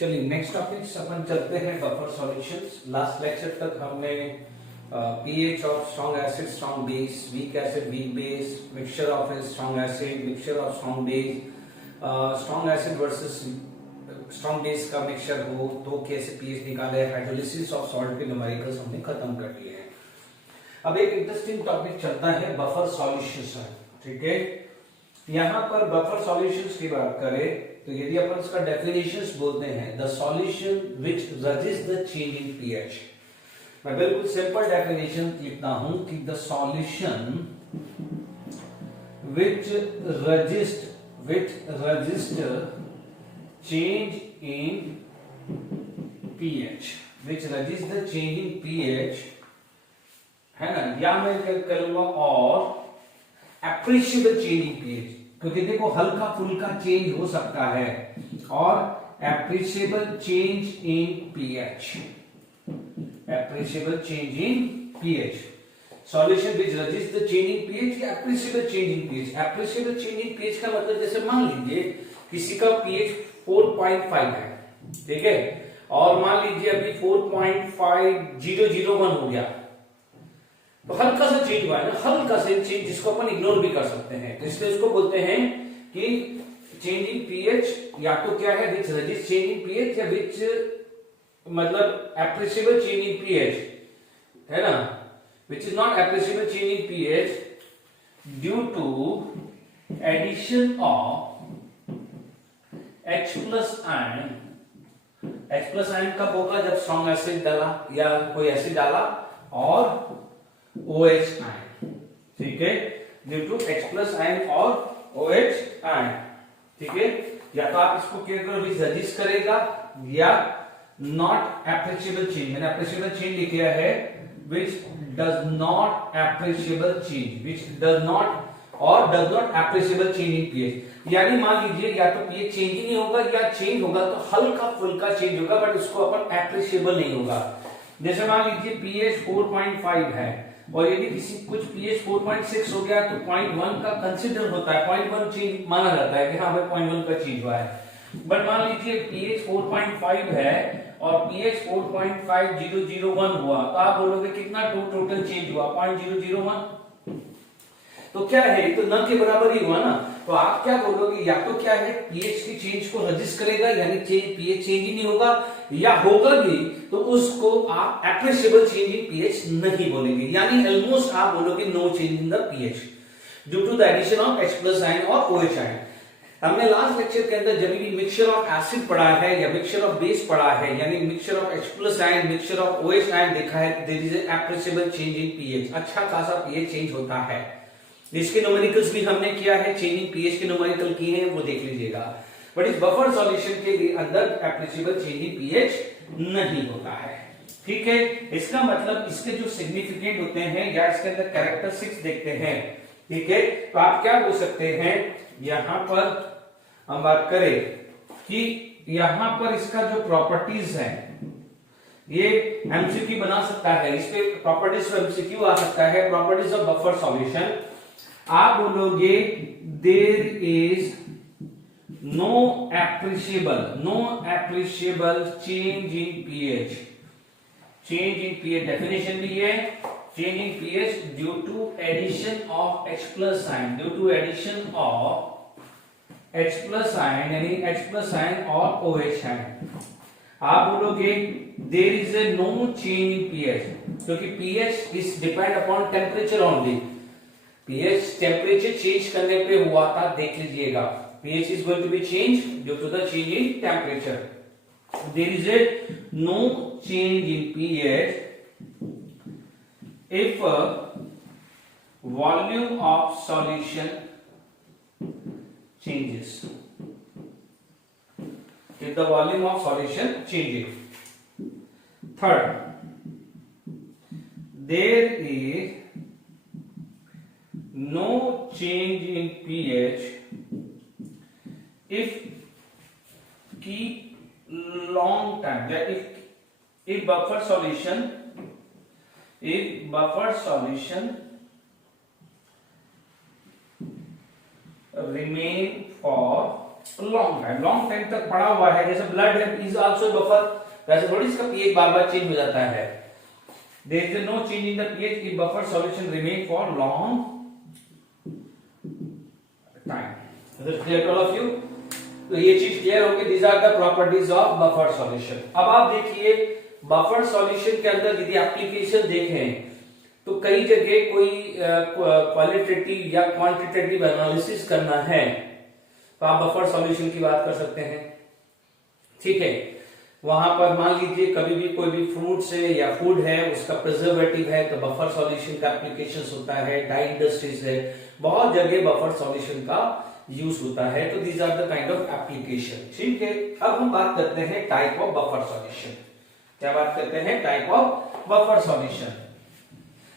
चलिए next topic अपन चलते हैं बफर सॉल्यूशंस। लास्ट लेक्चर तक हमने pH of strong acid strong base, weak acid weak base, mixture of a strong acid, mixture of strong base, strong acid versus strong base का mixture हो तो कैसे pH निकाले, hydrolysis of salt के numericals हमने खत्म कर लिए हैं। अब एक इंटरेस्टिंग टॉपिक चलता है बफर सॉल्यूशंस। ठीक है, यहां पर बफर सॉल्यूशंस की बात करें तो यदि अपन इसका डेफिनेशंस बोलते हैं, the solution which resist the change in pH. मैं बिल्कुल सिंपल डेफिनेशन लिखता हूं कि the solution which resist change in pH, which resist the change in pH, है ना, या मैं करूंगा और एप्रिशिएबल चेंज इन पीएच, क्योंकि देखो हल्का फुल्का चेंज हो सकता है, और appreciable change in pH, appreciable change in pH, solution which resist the change in pH या appreciable change in pH. Appreciable change in pH का मतलब जैसे मान लीजिए किसी का पीएच 4.5 है, ठीक है, और मान लीजिए अभी 4.5001 हो गया, तो हल्का सा चेंज हुआ है ना, हल्का सा चेंज जिसको अपन इग्नोर भी कर सकते हैं, तो इसलिए इसको बोलते हैं कि चेंज इन पीएच या तो क्या है, which resist change in pH, या विच मतलब एप्रिशिएबल चेंज इन पीएच, है ना, which is not appreciable change in pH due to addition of H plus ion. H plus ion कब होगा, जब स्ट्रॉन्ग एसिड डाला या कोई एसिड डाला और OH आयन, ठीक है, due to H plus ion और OH आयन, ठीक है, या तो आप इसको क्या करो, विच रजिस्ट करेगा, या नॉट एप्रिशिएबल चेंज, मैंने एप्रिशिएबल चेंज लिखा है, which does not appreciable change, which does not और does not appreciable change in pH. यानी मान लीजिए या तो पीएच चेंज ही नहीं होगा, या चेंज होगा तो हल्का फुल्का चेंज होगा, बट उसको अपन एप्रिशिएबल नहीं होगा। जैसे मान लीजिए पीएच 4.5 है, और यदि किसी कुछ पीएच 4.6 हो गया तो 0.1 का कंसीडर होता है, 0.1 चेंज माना जाता है कि हाँ भाई 0.1 का चेंज हुआ है। बट मान लीजिए पीएच 4.5 है और पीएच 4.5001 हुआ, तो आप बोलोगे कितना टोटल चेंज हुआ, 0.001, तो क्या है, तो न के बराबर ही हुआ ना। तो आप क्या बोलोगे, या तो क्या है पीएच की चेंज को रजिस्ट करेगा, यानी पीएच चेंज ही नहीं होगा, या होगा भी तो उसको आप एप्रिशिएबल चेंज इन पीएच नहीं बोलेंगे, यानी ऑलमोस्ट आप बोलोगे no change in the pH due to the addition of H plus ion और OH आयन। हमने लास्ट लेक्चर के अंदर जब भी मिक्सचर ऑफ एसिड पढ़ा है या मिक्सचर ऑफ बेस पढ़ा है, यानी mixture of H plus ion, mixture of OH ion देखा है, there is appreciable change in pH, अच्छा खासा पीएच चेंज होता है। इसके न्यूमेरिकल्स भी हमने किया है, चेंज इन पीएच के न्यूमेरिकल किए हैं, वो देख लीजिएगा। बट इस बफर सॉल्यूशन के लिए अंदर एप्रिशिएबल चेंज इन पीएच नहीं होता है, ठीक है। इसका मतलब इसके जो सिग्निफिकेंट होते हैं या इसके अंदर कैरेक्टरिस्टिक्स देखते हैं, ठीक है, तो आप क्या बोल सकते हैं, यहां पर हम बात करें कि यहां पर इसका जो प्रॉपर्टीज है, ये एमसीक्यू बना सकता है, इस पे प्रॉपर्टीज पे एमसीक्यू आ सकता है, प्रॉपर्टीज ऑफ बफर सॉल्यूशन। आप बोलोगे there is no appreciable change in pH, change in pH definition भी है, change in pH due to addition of H plus ion, due to addition of H plus ion, यानी H plus ion और OH ion. आप बोलोगे there is a no change in pH, क्योंकि pH is depend upon temperature only, pH temperature change करने पे हुआ था, देख लीजिएगा, pH is going to be changed due to the change in temperature. There is a no change in pH if volume of solution changes, if the volume of solution changes. Third, there is no change in pH if keep long time, if buffer solution remain for long time तक पड़ा हुआ है, जैसे blood is also buffer, वैसे थोड़ी इसका pH बार बार change हो जाता है। There is no change in the pH if buffer solution remain for long time. Is it clear to all of you? तो ये चीज क्लियर होगी, these are the properties of buffer solution. अब आप देखिए बफर सॉल्यूशन के अंदर यदि एप्लीकेशन देखें तो कई जगह कोई क्वालिटेटिव या क्वांटिटेटिव एनालिसिस करना है तो आप बफर सॉल्यूशन की बात कर सकते हैं। ठीक है, वहां पर मान लीजिए कभी भी कोई भी फ्रूट्स है या फूड है उसका प्रिजर्वेटिव है तो बफर सॉल्यूशन का एप्लीकेशन होता है। डाई इंडस्ट्रीज है, बहुत जगह बफर सॉल्यूशन का यूज होता है। तो these are the kind of application. ठीक है, अब हम बात करते हैं टाइप ऑफ बफर सॉल्यूशन। क्या बात करते हैं? Type of buffer solution.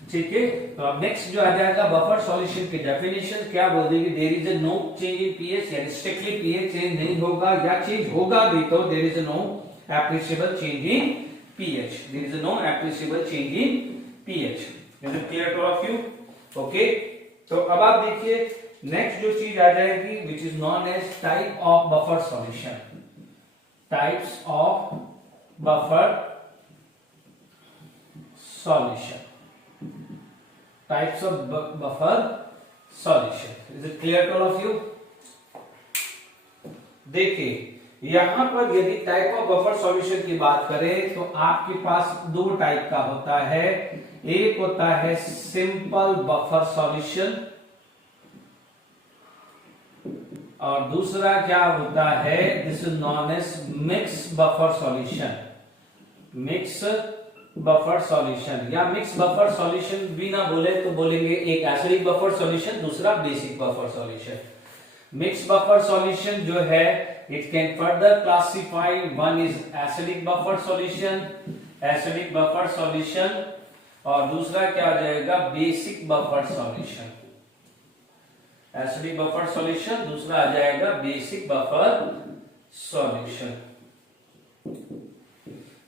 ठीक है, तो अब नेक्स्ट जो आ जाएगा बफर सॉल्यूशन की डेफिनेशन क्या बोल देगी? There is no change in pH, यानी स्ट्रिक्टली पीएच चेंज नहीं होगा, या चेंज होगा भी तो there is no appreciable change in pH. There is no appreciable change in pH. Is it clear to all of you? Okay, तो अब आप देखिए नेक्स्ट जो चीज आ जाएगी which is known as type of buffer solution. Types of buffer solution, types of buffer solution. Is it clear to all of you? देखिए यहां पर यदि टाइप ऑफ बफर सॉल्यूशन की बात करें तो आपके पास दो टाइप का होता है। एक होता है सिंपल बफर सॉल्यूशन और दूसरा क्या होता है? This is known as mix buffer solution. Mix buffer solution या मिक्स बफर सॉल्यूशन भी ना बोले तो बोलेंगे एक एसिडिक बफर सॉल्यूशन, दूसरा basic buffer solution. Mix buffer solution जो है it can further classify, one is acidic buffer solution, acidic buffer solution, और दूसरा क्या हो जाएगा? Basic buffer solution. Acidic buffer solution, दूसरा आ जाएगा basic buffer solution.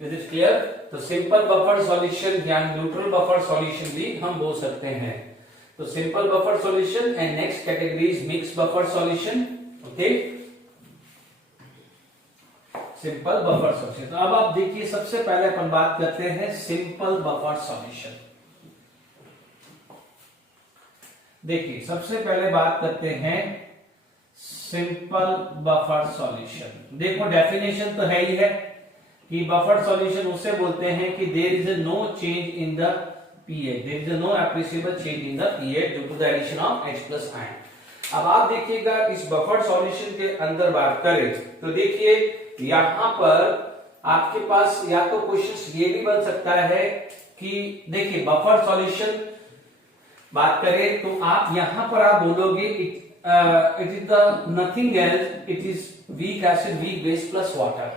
Is it clear? तो सिंपल बफर सॉल्यूशन या न्यूट्रल बफर सॉल्यूशन भी हम बोल सकते हैं। तो simple buffer solution and next category is mix buffer solution. Okay, simple buffer solution. तो अब आप देखिए सबसे पहले अपन बात करते हैं सिंपल बफर सॉल्यूशन। देखिए सबसे पहले बात करते हैं सिंपल बफर सॉल्यूशन। देखो डेफिनेशन तो है ही है कि बफर सॉल्यूशन उसे बोलते हैं कि there is no change in the pH, there is no appreciable change in the pH due to the addition of H+ ion. अब आप देखिएगा इस बफर सॉल्यूशन के अंदर बात करें तो देखिए यहां पर आपके पास या तो क्वेश्चन ये भी बन सकता है कि देखिए बफर सॉल्यूशन बात करें तो आप यहां पर आप बोलोगे it is the nothing else, it is weak acid weak base plus water,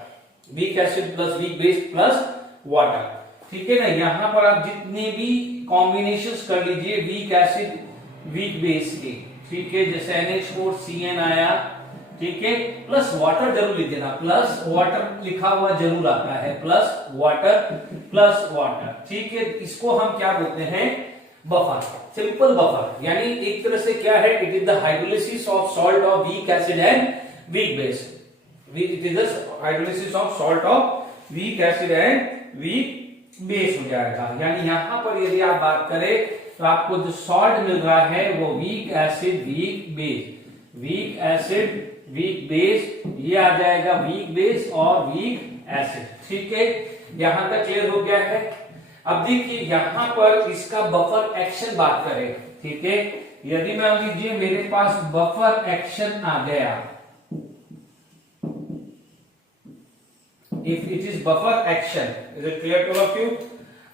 weak acid plus weak base plus water. ठीक है ना, यहां पर आप जितने भी कॉम्बिनेशंस कर लीजिए वीक एसिड वीक बेस के, ठीक है, जैसे NH4CN आया, ठीक है, प्लस वाटर जरूर लीजिए ना, प्लस वाटर लिखा हुआ जरूर आता है, प्लस वाटर, ठीक है। इसको हम क्या बोलते हैं? Buffer, simple buffer. यानी एक तरह से क्या है? It is the hydrolysis of salt of weak acid and weak base. It is the hydrolysis of salt of weak acid and weak base हो जाएगा। यानी यहां पर यदि आप बात करें तो आपको जो सॉल्ट मिल रहा है वो week acid weak base, weak acid weak base, ये आ जाएगा वीक बेस और वीक एसिड। ठीक है, यहां तक क्लियर हो गया है। अब देखिए यहां पर इसका बफर एक्शन बात करें, ठीक है, यदि मान लीजिए मेरे पास बफर एक्शन आ गया, if it is buffer action, is it clear to all of you?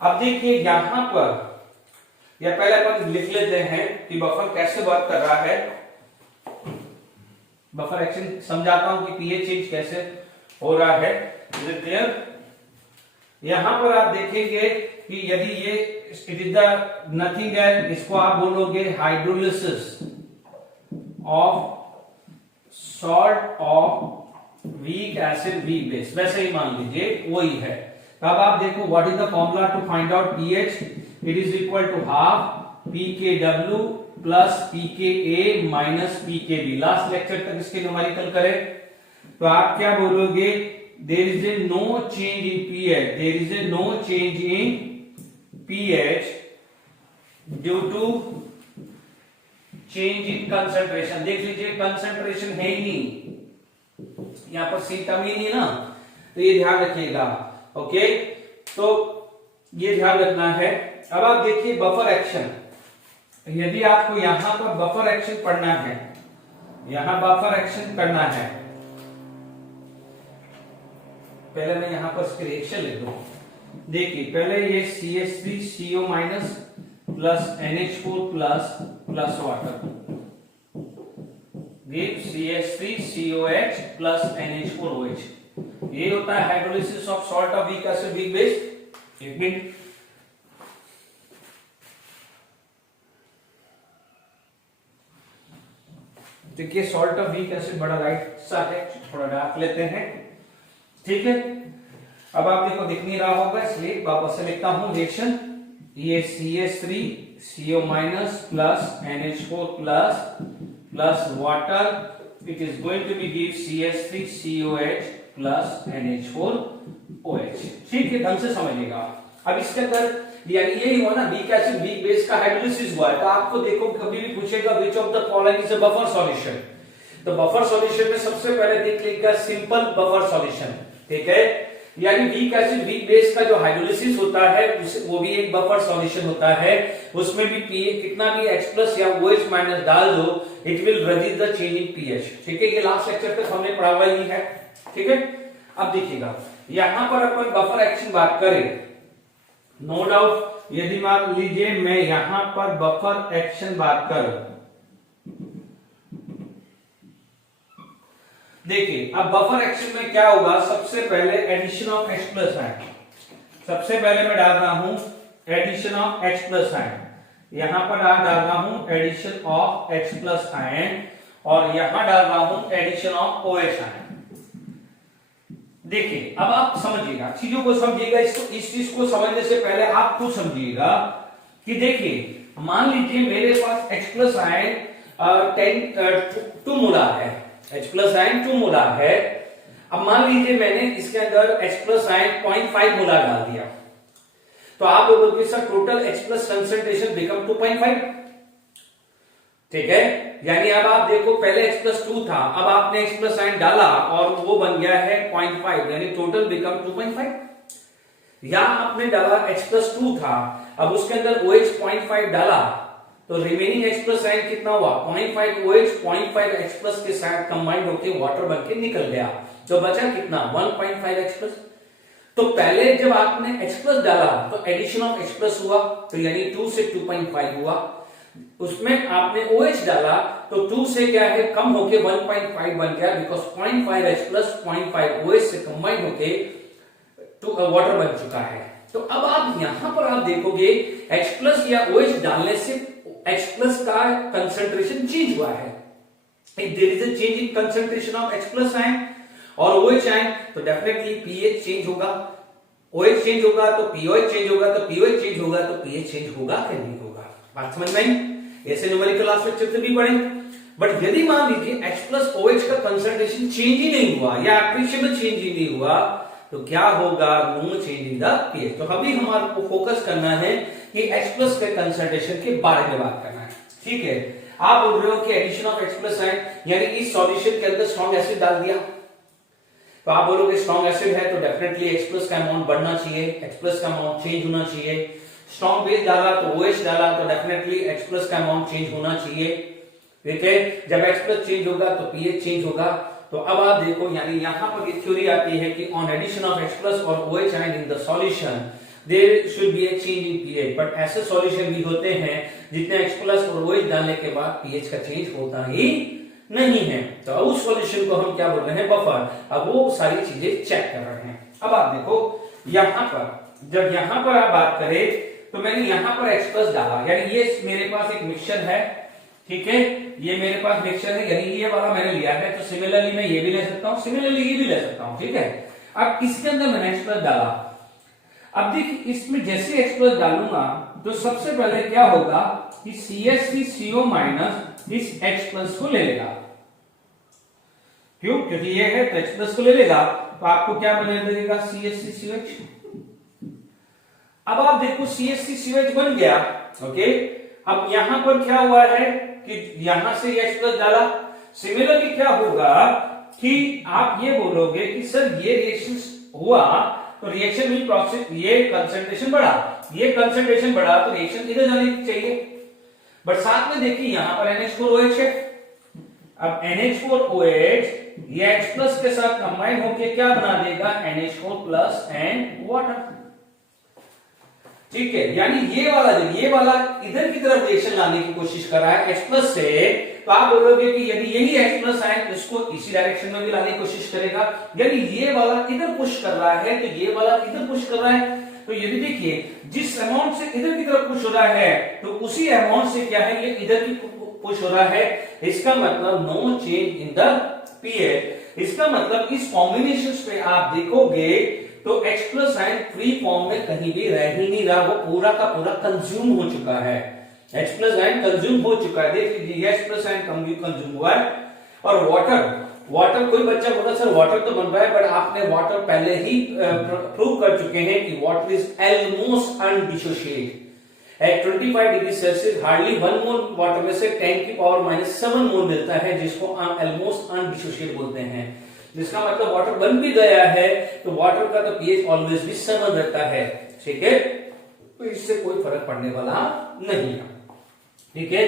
अब देखिए यहां पर या पहले अपन लिख लेते हैं कि बफर कैसे वर्क कर रहा है। बफर एक्शन समझाता हूं कि पीएच चेंज कैसे हो रहा है। Is it clear? यहां पर आप देखेंगे कि यदि ये it is the nothing else, इसको आप बोलोगे hydrolysis of salt of weak acid weak base, वैसे ही मान लीजिए वही है। अब आप देखो what is the formula to find out pH? It is equal to half pKw plus pKa minus pKb। Last lecture तक इसके न्यूमेरिकल करें तो आप क्या बोलोगे, there is a no change in pH, there is a no change in pH due to change in concentration. देख लीजिए concentration है ही नहीं, यहां पर सी टर्म ही नहीं ना, तो ये ध्यान रखिएगा। ओके, तो ये ध्यान रखना है। अब आप देखिए बफर एक्शन, यदि आपको यहां पर बफर एक्शन पढ़ना है, यहां बफर एक्शन करना है, पहले मैं यहां पर इसकी रिएक्शन लिख दूं। देखिए पहले ये CH3CO minus plus NH4 plus plus water, CH3COH plus NH4OH, ये होता है hydrolysis of salt of weak acid weak base. एक मिनट, देखिए सॉल्ट ऑफ वीक एसिड बड़ा राइट सा है, थोड़ा डार्क लेते हैं, ठीक है। अब आप देखो दिख नहीं रहा होगा, इसलिए वापस से लिखता हूं रिएक्शन। ये CH3CO minus plus NH4 plus plus water, it is going to be give CH3COH plus NH4OH। ठीक है, ढंग से समझिएगा। अब इसके अंदर यानी यही हुआ ना, वीक एसिड वीक बेस का हाइड्रोलिसिस हुआ है, तो आपको देखो कभी भी पूछेगा विच of the following is a buffer solution, तो बफर सॉल्यूशन में सबसे पहले देख लीजिएगा सिंपल बफर सॉल्यूशन, ठीक है। यानी वीक एसिड वीक बेस का जो हाइड्रोलिसिस होता है वो भी एक बफर सॉल्यूशन होता है, उसमें भी पीएच कितना भी H+ या OH- डाल दो, it will reduce the change in pH, ठीक है। ये लास्ट लेक्चर तक हमने पढ़ा हुआ ही है, ठीक है। अब देखिएगा यहां पर अपन बफर एक्शन बात करें, नो डाउट यदि मान लीजिए मैं यहां पर बफर एक्शन बात करूं, देखिए अब बफर एक्शन में क्या होगा, सबसे पहले एडिशन ऑफ H+ आयन, सबसे पहले मैं डाल रहा हूं एडिशन ऑफ H+ आयन, यहां पर डाल रहा हूं एडिशन ऑफ H+ आयन, और यहां डाल रहा हूं एडिशन ऑफ OH आयन। देखिए अब आप समझिएगा, चीजों को समझिएगा, इसको इस चीज को समझने से पहले आप खुद समझिएगा कि देखिए मान लीजिए मेरे पास H+ आयन 2 मोलार है, H+ आयन 2 मोलार है। अब मान लीजिए मैंने इसके अंदर H+ आयन 0.5 मोलार डाल दिया, तो आप बोलोगे sir total H+ concentration become 2.5, ठीक है। यानी अब आप देखो पहले H+2 था, अब आपने H+ आयन डाला और वो बन गया है 0.5, यानी टोटल बिकम 2.5। या आपने डाला H+2 था, अब उसके अंदर OH 0.5 डाला, तो रिमेनिंग H+ आयन कितना हुआ 0.5 OH 0.5 H+ के साथ कंबाइंड होकर वाटर बनके निकल गया, तो बचा कितना 1.5 H+। तो पहले जब आपने H+ डाला तो एडिशन ऑफ H+ हुआ, तो यानी 2 से 2.5 हुआ, उसमें आपने OH डाला तो 2 से क्या है कम होके 1.5 बन गया, बिकॉज 0.5 H+ 0.5 OH से कंबाइंड होके वाटर बन चुका है। तो अब आप यहां पर आप देखोगे H+ या OH डालने से H+ का कंसंट्रेशन चेंज हुआ है, if there is a change in concentration of H+ ion और OH आयन, तो डेफिनेटली pH चेंज होगा, OH चेंज होगा तो POH चेंज होगा, तो POH चेंज होगा तो pH चेंज होगा कि नहीं होगा। बात समझ में आई? ऐसे न्यूमेरिकल एस्पेक्ट से भी पढ़ेंगे। बट यदि मान लीजिए H+ OH का कंसंट्रेशन चेंज ही नहीं हुआ या अप्रिशिएबल चेंज ही नहीं हुआ, तो क्या होगा, no change in the pH. तो अभी हमारे को फोकस करना है कि H+ के कंसंट्रेशन के बारे में बात करना है, ठीक है। आप बोल रहे हो कि एडिशन ऑफ H+ आयन, यानी इस सॉल्यूशन के अंदर स्ट्रॉन्ग एसिड डाल दिया, तो आप बोलोगे स्ट्रॉन्ग एसिड है तो डेफिनेटली H+ का अमाउंट बढ़ना चाहिए, H+ का अमाउंट चेंज होना चाहिए। स्ट्रॉन्ग बेस डाला तो OH डाला तो डेफिनेटली H+ का अमाउंट चेंज होना चाहिए, ठीक है। जब H+ चेंज होगा तो pH चेंज होगा। तो अब आप देखो यानी यहां पर ये थ्योरी आती है कि ऑन एडिशन ऑफ H+ और OH ion in the solution there should be a change in pH, but ऐसे सॉल्यूशन भी होते हैं जितने H+ और OH डालने के बाद pH का चेंज होता ही नहीं है, तो उस सॉल्यूशन को हम क्या बोल रहे हैं, बफर। अब वो सारी चीजें चेक कर रहे हैं। अब आप देखो यहां पर, जब यहां पर आप बात करें तो मैंने यहां पर H+ डाला, यानी ये मेरे पास एक मिक्सचर है, ठीक है, ये मेरे पास मिक्सचर है, यानी ये वाला मैंने लिया है, तो सिमिलरली मैं ये भी ले सकता हूं, सिमिलरली ये भी ले सकता हूं, ठीक है। अब इसके अंदर मैंने H+ डाला, अब देखिए इसमें जैसे H+ डालूंगा तो सबसे पहले क्या होगा कि CH3CO माइनस इस H+ को ले लेगा, क्यों? क्योंकि ये है तो H प्लस को ले लेगा तो आपको क्या बने देगा CH3COH। अब आप देखो CH3COH बन गया, ओके। अब यहां पर क्या हुआ है कि यहां से H प्लस डाला। सिमिलरली क्या होगा कि आप ये बोलोगे कि सर ये रिएक्शन हुआ तो रिएक्शन में प्रोसेस ये कंसंट्रेशन बढ़ा, ये कंसंट्रेशन बढ़ा तो रिएक्शन इधर जानी चाहिए। बट साथ में देखिए यहां पर NH4OH है। अब NH4OH ये H प्लस के साथ कंबाइन होकर क्या बना देगा NH4 प्लस एंड वाटर। ठीक है, यानी ये वाला इधर की तरफ रिएक्शन लाने की कोशिश कर रहा है H प्लस से, तो आप बोलोगे कि यदि यही H प्लस आए तो इसको इसी डायरेक्शन में भी लाने की कोशिश करेगा। यदि ये वाला इधर पुश कर रहा है तो ये वाला इधर पुश कर रहा है। तो यदि देखिए जिस अमाउंट से इधर की तरफ पुश हो रहा है तो उसी अमाउंट से क्या है ये इधर की पुश हो रहा है। इसका मतलब no change in the pH. इसका मतलब इस कॉम्बिनेशन पे आप देखोगे तो H plus ion free form में कहीं भी रह ही नहीं रहा, वो पूरा का पूरा कंज्यूम हो चुका है। H प्लस आयन कंज्यूम हो चुका है, देख लीजिए H प्लस आयन कंज्यूम हुआ है। और वाटर कोई बच्चा बोला सर वाटर तो बन रहा है, बट आपने वाटर पहले ही प्रूव कर चुके हैं कि water is almost undissociate at 25 degree Celsius. Hardly 1 mole water में से 10 की पावर -7 मोल मिलता है, जिसको ऑलमोस्ट अनडिसोशिएट बोलते हैं। जिसका मतलब वाटर बन भी गया है तो वाटर का तो पीएच ऑलवेज भी 7 रहता है। ठीक है, तो इससे कोई फर्क पड़ने वाला नहीं है। ठीक है,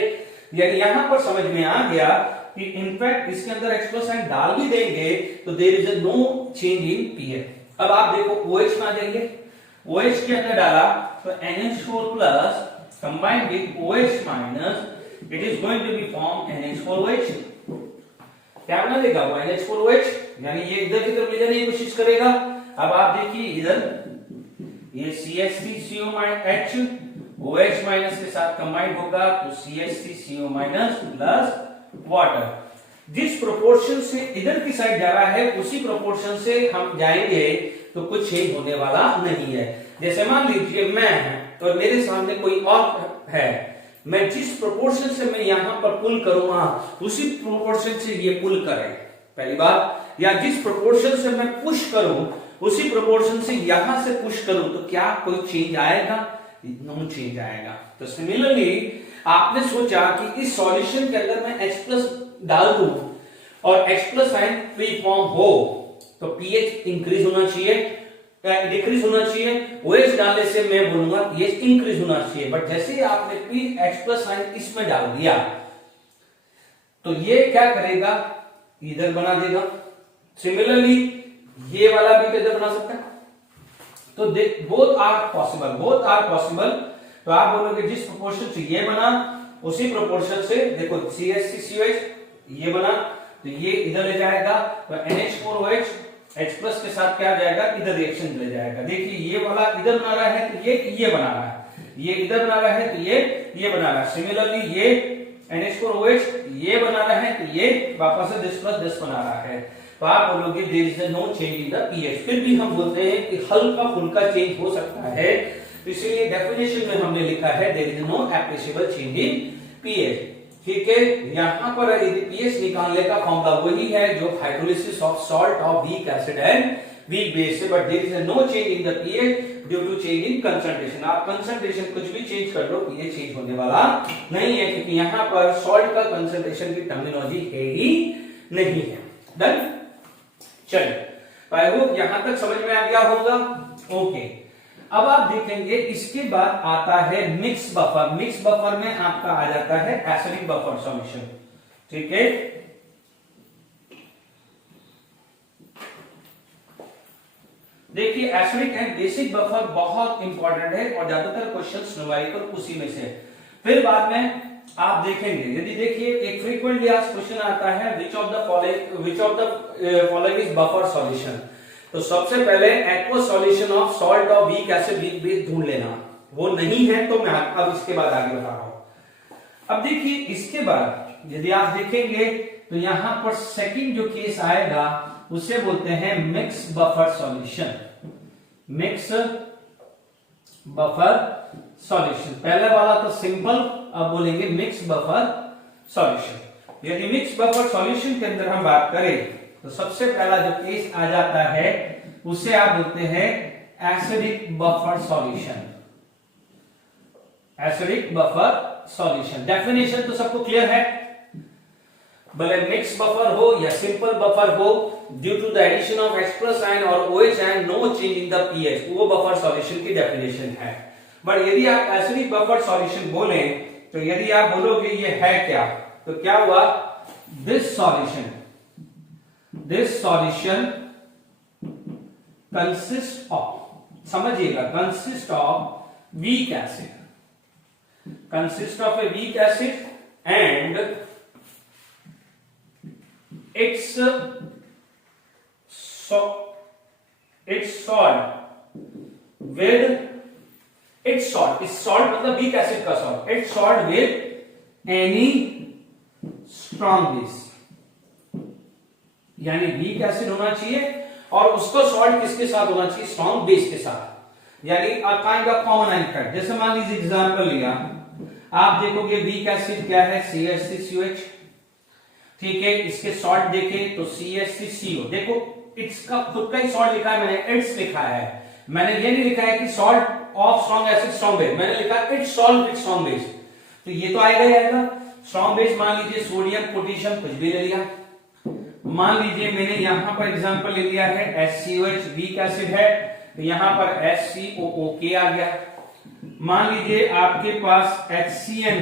यानी यहां पर समझ में आ गया कि इनफैक्ट इसके अंदर H प्लस आयन डाल भी देंगे तो there is no change in pH. अब आप देखो OH में आ जाएंगे, OH के अंदर डाला तो NH4 plus combined with OH minus it is going to be form NH4OH। क्या बना देगा वो NH4OH, यानी ये इधर की तरफ ले जाने की कोशिश करेगा। अब आप देखिए इधर ये CH3COH OH माइनस के साथ कंबाइंड होगा तो CH3CO माइनस प्लस वाटर। जिस प्रोपोर्शन से इधर की साइड जा रहा है उसी प्रोपोर्शन से हम जाएंगे तो कुछ चेंज होने वाला नहीं है। जैसे मान लीजिए मैं तो मेरे सामने कोई और है, मैं जिस प्रोपोर्शन से मैं यहां पर पुल करूंगा उसी प्रोपोर्शन से ये पुल करे, पहली बात। या जिस प्रोपोर्शन से मैं पुश करूं उसी प्रोपोर्शन से यहां से पुश करूं तो क्या कोई चेंज आएगा? नो चेंज आएगा। तो सिमिलरली आपने सोचा कि इस सॉल्यूशन के अंदर मैं H प्लस डाल दूं और H plus ion free form हो तो पीएच इंक्रीज होना चाहिए, डिक्रीज होना चाहिए। OH डालने से मैं बोलूंगा पीएच इंक्रीज होना चाहिए। बट जैसे ही आपने H प्लस आयन इसमें डाल दिया तो ये क्या करेगा, इधर बना देगा। सिमिलरली ये वाला भी इधर बना सकता है। तो बोथ आर पॉसिबल। तो आप बोलोगे जिस प्रोपोर्शन से ये बना उसी प्रोपोर्शन से देखो CH3COH ये बना तो ये इधर ले जाएगा तो NH4OH H प्लस के साथ क्या आ जाएगा, इधर रिएक्शन ले जाएगा। देखिए ये वाला इधर बना रहा है तो ये बना रहा है, ये इधर बना रहा है तो ये बना रहा है। सिमिलरली ये NH4OH ये बना रहा है तो ये वापस से 10+10 बना रहा है। तो आप बोलोगे there is no change in the pH. फिर भी हम बोलते हैं कि हल्का फुल्का चेंज हो सकता है, तो इसलिए डेफिनेशन में हमने लिखा है there is no appreciable change in pH. ठीक है, यहां पर यदि पीएच निकालने का फॉर्मूला वही है जो hydrolysis of salt of weak acid and weak base है, but there is no change in the pH due to change in concentration. आप कंसंट्रेशन कुछ भी चेंज कर लो पीएच चेंज होने वाला नहीं है, क्योंकि यहां पर सॉल्ट का कंसंट्रेशन की टर्मिनोलॉजी है ही नहीं है। डन, चलिए आई होप यहां तक समझ में आ गया होगा। ओके, अब आप देखेंगे इसके बाद आता है मिक्स बफर। मिक्स बफर में आपका आ जाता है एसिडिक बफर सॉल्यूशन। ठीक है, देखिए एसिडिक एंड बेसिक बफर बहुत इंपॉर्टेंट है और ज्यादातर क्वेश्चंस न्यूमेरिकल उसी में से। फिर बाद में आप देखेंगे, यदि देखिए एक फ्रीक्वेंटली आस्क्ड क्वेश्चन आता है which of the following is buffer solution. तो सबसे पहले aqueous solution of salt of weak acid weak base ढूंढ लेना, वो नहीं है तो मैं अब इसके बाद आगे बता रहा हूं। अब देखिए इसके बाद यदि आप देखेंगे तो यहां पर सेकंड जो केस आएगा उसे बोलते हैं mix buffer solution. Mix buffer solution, पहले वाला तो सिंपल, अब बोलेंगे मिक्स बफर सॉल्यूशन। यदि मिक्स बफर सॉल्यूशन के अंदर हम बात करें तो सबसे पहला जो केस आ जाता है उसे आप बोलते हैं acidic buffer solution. Acidic buffer solution definition तो सबको क्लियर है, भले मिक्स बफर हो या सिंपल बफर हो, due to the addition of H+ ion और OH ion no change in the pH, वो बफर सॉल्यूशन की डेफिनेशन है। बट यदि आप एसिडिक बफर सॉल्यूशन बोलें तो यदि आप बोलोगे ये है क्या, तो क्या हुआ, दिस सॉल्यूशन कंसिस्ट ऑफ, समझिएगा, consist of weak acid, consist of a week acid and its salt मतलब वीक एसिड का salt, its salt with any strong base, यानी वीक एसिड होना चाहिए और उसको सॉल्ट किसके साथ होना चाहिए, स्ट्रॉन्ग बेस के साथ, यानी a kind of common anchor. जैसे मान लीजिए एग्जांपल लिया, आप देखोगे वीक एसिड क्या है, CH3COH, ठीक है, इसके सॉल्ट देखें तो CH3CO, देखो इसका खुद का ही सॉल्ट लिखा है, मैंने इट्स लिखा है, मैंने ये नहीं लिखा है कि salt of strong acid strong base, मैंने लिखा it's salt with strong base, तो ये तो आएगा ही आएगा। स्ट्रॉन्ग बेस मान लीजिए सोडियम पोटेशियम कुछ भी ले लिया, मान लीजिए मैंने यहां पर एग्जांपल ले लिया है HCOH वीक एसिड है, तो यहां पर HCOOK आ गया। मान लीजिए आपके पास HCN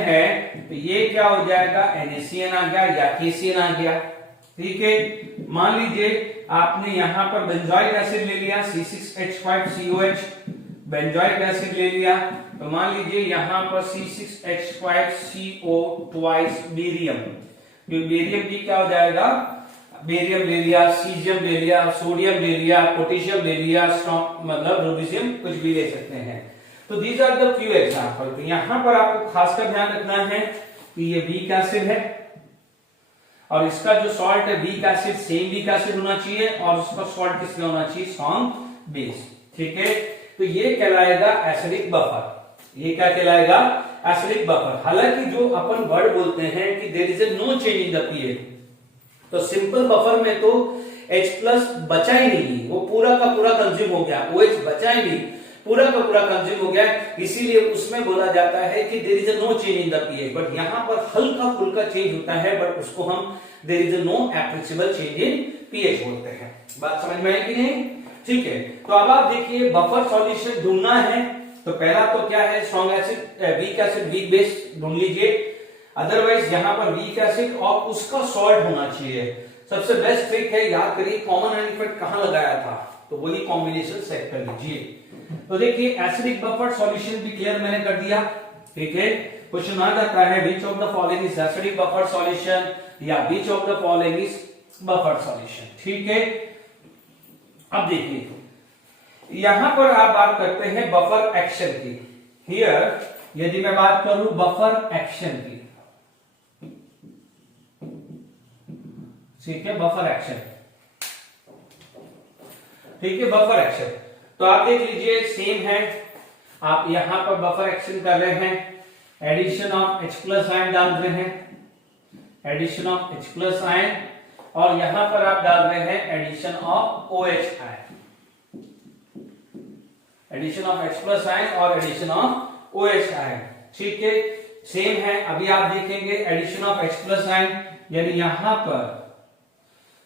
है तो ये क्या हो जाएगा, NaCN आ गया या KCN आ गया, ठीक है। मान लीजिए आपने यहां पर बेंजोइक एसिड ले लिया C6H5COH, बेंजोइक एसिड ले लिया, तो मान लीजिए यहां पर C6H5CO ट्वाइस बेरियम, बेरियम भी क्या हो जाएगा, बेरियम ले लिया, सीजियम ले लिया, सोडियम ले लिया, पोटेशियम ले लिया, मतलब रूबिडियम कुछ भी ले सकते हैं। तो these are the few example. तो यहां पर आपको खासकर ध्यान रखना है कि ये वीक एसिड है और इसका जो सॉल्ट है weak acid, same weak acid होना चाहिए और उसका सॉल्ट किसमें होना चाहिए, स्ट्रॉन्ग बेस, ठीक है। तो ये कहलाएगा एसिडिक बफर, ये क्या कहलाएगा, एसिडिक बफर। हालांकि जो अपन वर्ड बोलते हैं कि there is a no change in the pH, तो सिंपल बफर में तो H+ बचा ही नहीं, वो पूरा का पूरा कंज्यूम हो गया, OH बचा ही नहीं, पूरा का पूरा कंज्यूम हो गया, इसीलिए उसमें बोला जाता है कि there is a no change in the pH। But यहां पर हल्का फुल्का चेंज होता है, बट उसको हम there is a no appreciable change in pH बोलते हैं। बात समझ में आई कि नहीं, ठीक है। तो अब आप देखिए बफर सॉल्यूशन ढूंढना है तो पहला तो क्या है, strong acid, week acid, weak base ढूंढ लीजिए, अदरवाइज यहां पर वीक एसिड और उसका सॉल्ट होना चाहिए। सबसे बेस्ट ट्रिक है, याद करिए कॉमन एलिमेंट कहां लगाया था, तो वही कॉम्बिनेशन सेट कर लीजिए। तो देखिए एसिडिक बफर सॉल्यूशन भी क्लियर मैंने कर दिया, ठीक है। क्वेश्चन आ जाता है which of the following is acidic buffer solution या which of the following is buffer solution, ठीक है। अब देखिए यहां पर आप बात करते हैं बफर एक्शन की। हियर यदि मैं बात करूं बफर एक्शन की, ठीक है, बफर एक्शन, ठीक है, बफर एक्शन। तो आप देख लीजिए सेम है, आप यहां पर बफर एक्शन कर रहे हैं, एडिशन ऑफ H+ आयन डाल रहे हैं, एडिशन ऑफ H+ आयन, और यहां पर आप डाल रहे हैं addition of OH ion, addition of H+ ion और एडिशन ऑफ OH आयन, ठीक है, सेम है। अभी आप देखेंगे एडिशन ऑफ H+ आयन, यानी यहां पर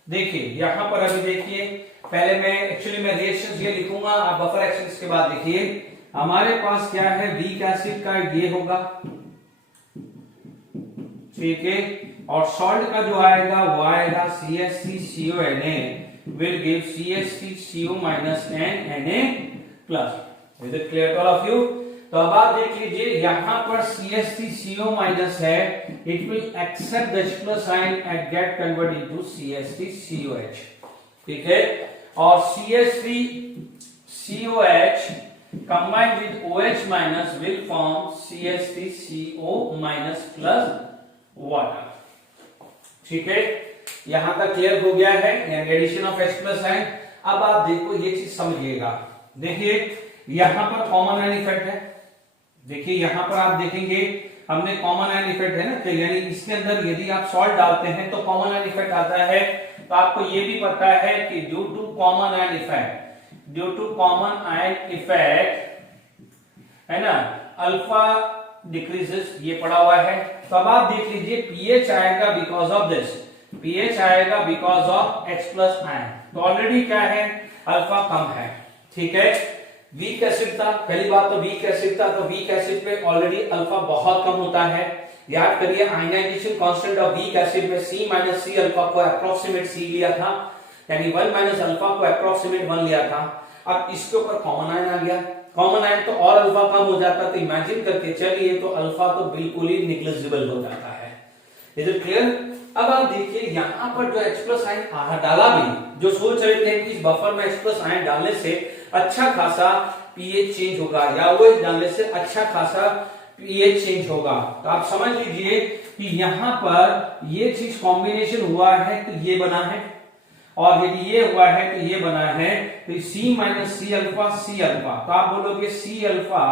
देखिए, यहां पर अभी देखिए, पहले मैं रिएक्शंस ये लिखूंगा, आप बफर एक्शंस के बाद देखिए हमारे पास क्या है, वीक एसिड का ये होगा, ठीक है, और सॉल्ट का जो आएगा वो आएगा CH3CONA will give CH3CO minus N Na+. Is it clear to all of you? तो अब आप देख लीजिए यहां पर CH3CO माइनस है, it will accept the H+ ion and get convert into CH3COH, ठीक है, और CH3COH combined with OH minus will form CH3CO minus plus water, ठीक है। यहां तक क्लियर हो गया है, यानी एडिशन ऑफ H+ आयन। अब आप देखो ये चीज समझिएगा, देखिए यहां पर कॉमन आयन इफेक्ट है, देखिए यहां पर आप देखेंगे हमने कॉमन आयन इफेक्ट है ना, तो यानी इसके अंदर यदि आप सॉल्ट डालते हैं तो कॉमन आयन इफेक्ट आता है। तो आपको ये भी पता है कि due to common ion effect है ना, अल्फा डिक्रीजेस, ये पड़ा हुआ है। तो अब आप देख लीजिए पीएच आएगा बिकॉज ऑफ दिस, पीएच आएगा because of H plus ion. तो ऑलरेडी क्या है, अल्फा कम है, ठीक है। वीक एसिड था, पहली बात तो वीक एसिड था, तो वीक एसिड पे ऑलरेडी अल्फा बहुत कम होता है। याद करिए ionization constant of weak acid में C माइनस C अल्फा को अप्रोक्सीमेट C लिया था, यानी 1 माइनस अल्फा को अप्रोक्सीमेट 1 लिया था। अब इसके ऊपर कॉमन आयन आ गया, कॉमन आयन तो और अल्फा कम हो जाता, तो इमेजिन करके चलिए तो अल्फा तो बिल्कुल ही निग्लिजिबल हो जाता है। Is it clear? अब आप देखिए यहां पर जो H प्लस आयन डाला भी, जो सोच रहे थे कि इस बफर में H प्लस आयन डालने से अच्छा खासा पीएच चेंज होगा या वो डालने से अच्छा खासा पीएच चेंज होगा, तो आप समझ लीजिए कि यहां पर ये चीज कॉम्बिनेशन हुआ है तो ये बना है, और यदि ये हुआ है तो ये बना है, तो C minus C alpha C alpha, तो आप बोलोगे C अल्फा,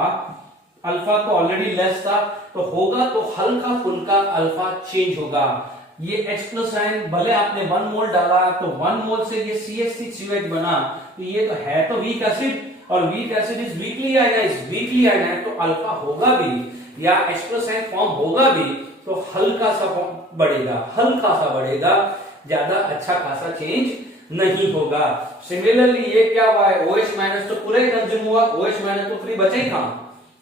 अल्फा तो ऑलरेडी लेस था, तो होगा तो हल्का फुल्का अल्फा चेंज होगा। ये H प्लस आयन भले आपने 1 मोल डाला तो 1 मोल से ये CH6COH बना, तो ये तो है तो वीक एसिड, और weak acid is weekly ionised, तो अल्फा होगा भी या H प्लस आयन फॉर्म होगा भी तो हल्का सा बढ़ेगा, ज्यादा अच्छा खासा चेंज नहीं होगा। सिमिलरली ये क्या हुआ है, OH माइनस तो पूरा ही कंज्यूम हुआ, OH माइनस तो फ्री बचे ही कहां,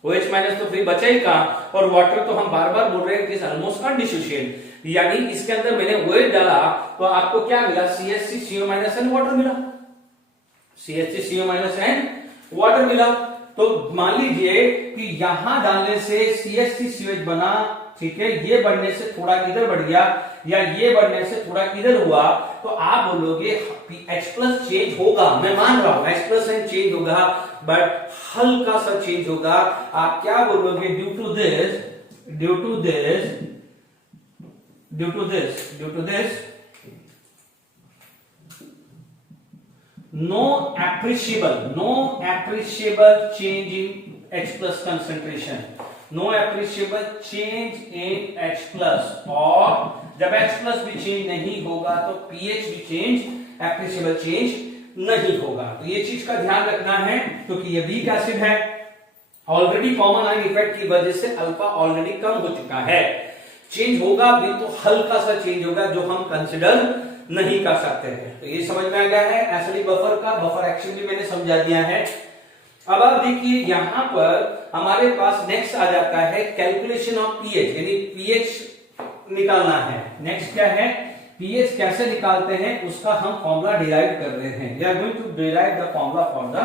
OH माइनस तो फ्री बचे ही कहां, और वाटर तो हम बार बार बोल रहे हैं कि इज ऑलमोस्ट अनडिसोशिएट, यानी इसके अंदर मैंने OH डाला तो आपको क्या मिला, CH3CO माइनस एंड वाटर मिला, CH3CO माइनस एंड वाटर मिला। तो मान लीजिए कि यहां डालने से CH3COH बना, ठीक है, ये बढ़ने से थोड़ा इधर बढ़ गया या ये बढ़ने से थोड़ा इधर हुआ, तो आप बोलोगे H प्लस चेंज होगा, मैं मान रहा हूं H प्लस चेंज होगा, बट हल्का सा चेंज होगा। आप क्या बोलोगे, due to this no appreciable change in H plus concentration, no appreciable change in H plus, और जब H plus भी चेंज नहीं होगा तो pH भी appreciable चेंज नहीं होगा। तो ये चीज का ध्यान रखना है, क्योंकि ये वीक एसिड है, ऑलरेडी कॉमन आयन इफेक्ट की वजह से अल्फा ऑलरेडी कम हो चुका है, चेंज होगा भी तो हल्का सा चेंज होगा जो हम कंसिडर नहीं कर सकते हैं। तो ये समझ में आ गया है एसिडिक बफर का, बफर एक्शन भी मैंने समझा दिया है। अब आप देखिए यहां पर हमारे पास नेक्स्ट आ जाता है कैलकुलेशन ऑफ पीएच, यानी पीएच निकालना है। नेक्स्ट क्या है, पीएच कैसे निकालते हैं उसका हम फॉर्मूला डिराइव कर रहे हैं। We are going to derive the formula for the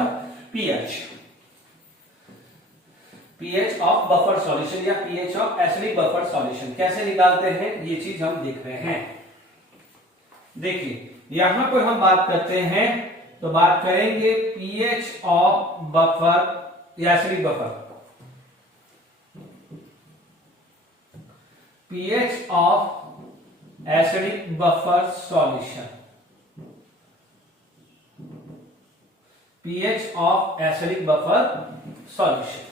pH of buffer solution या pH of acidic buffer solution कैसे निकालते हैं, ये चीज हम देख रहे हैं। देखिए यहां पर हम बात करते हैं तो बात करेंगे पीएच ऑफ बफर या acidic buffer, pH of acidic buffer solution, pH of acidic buffer solution.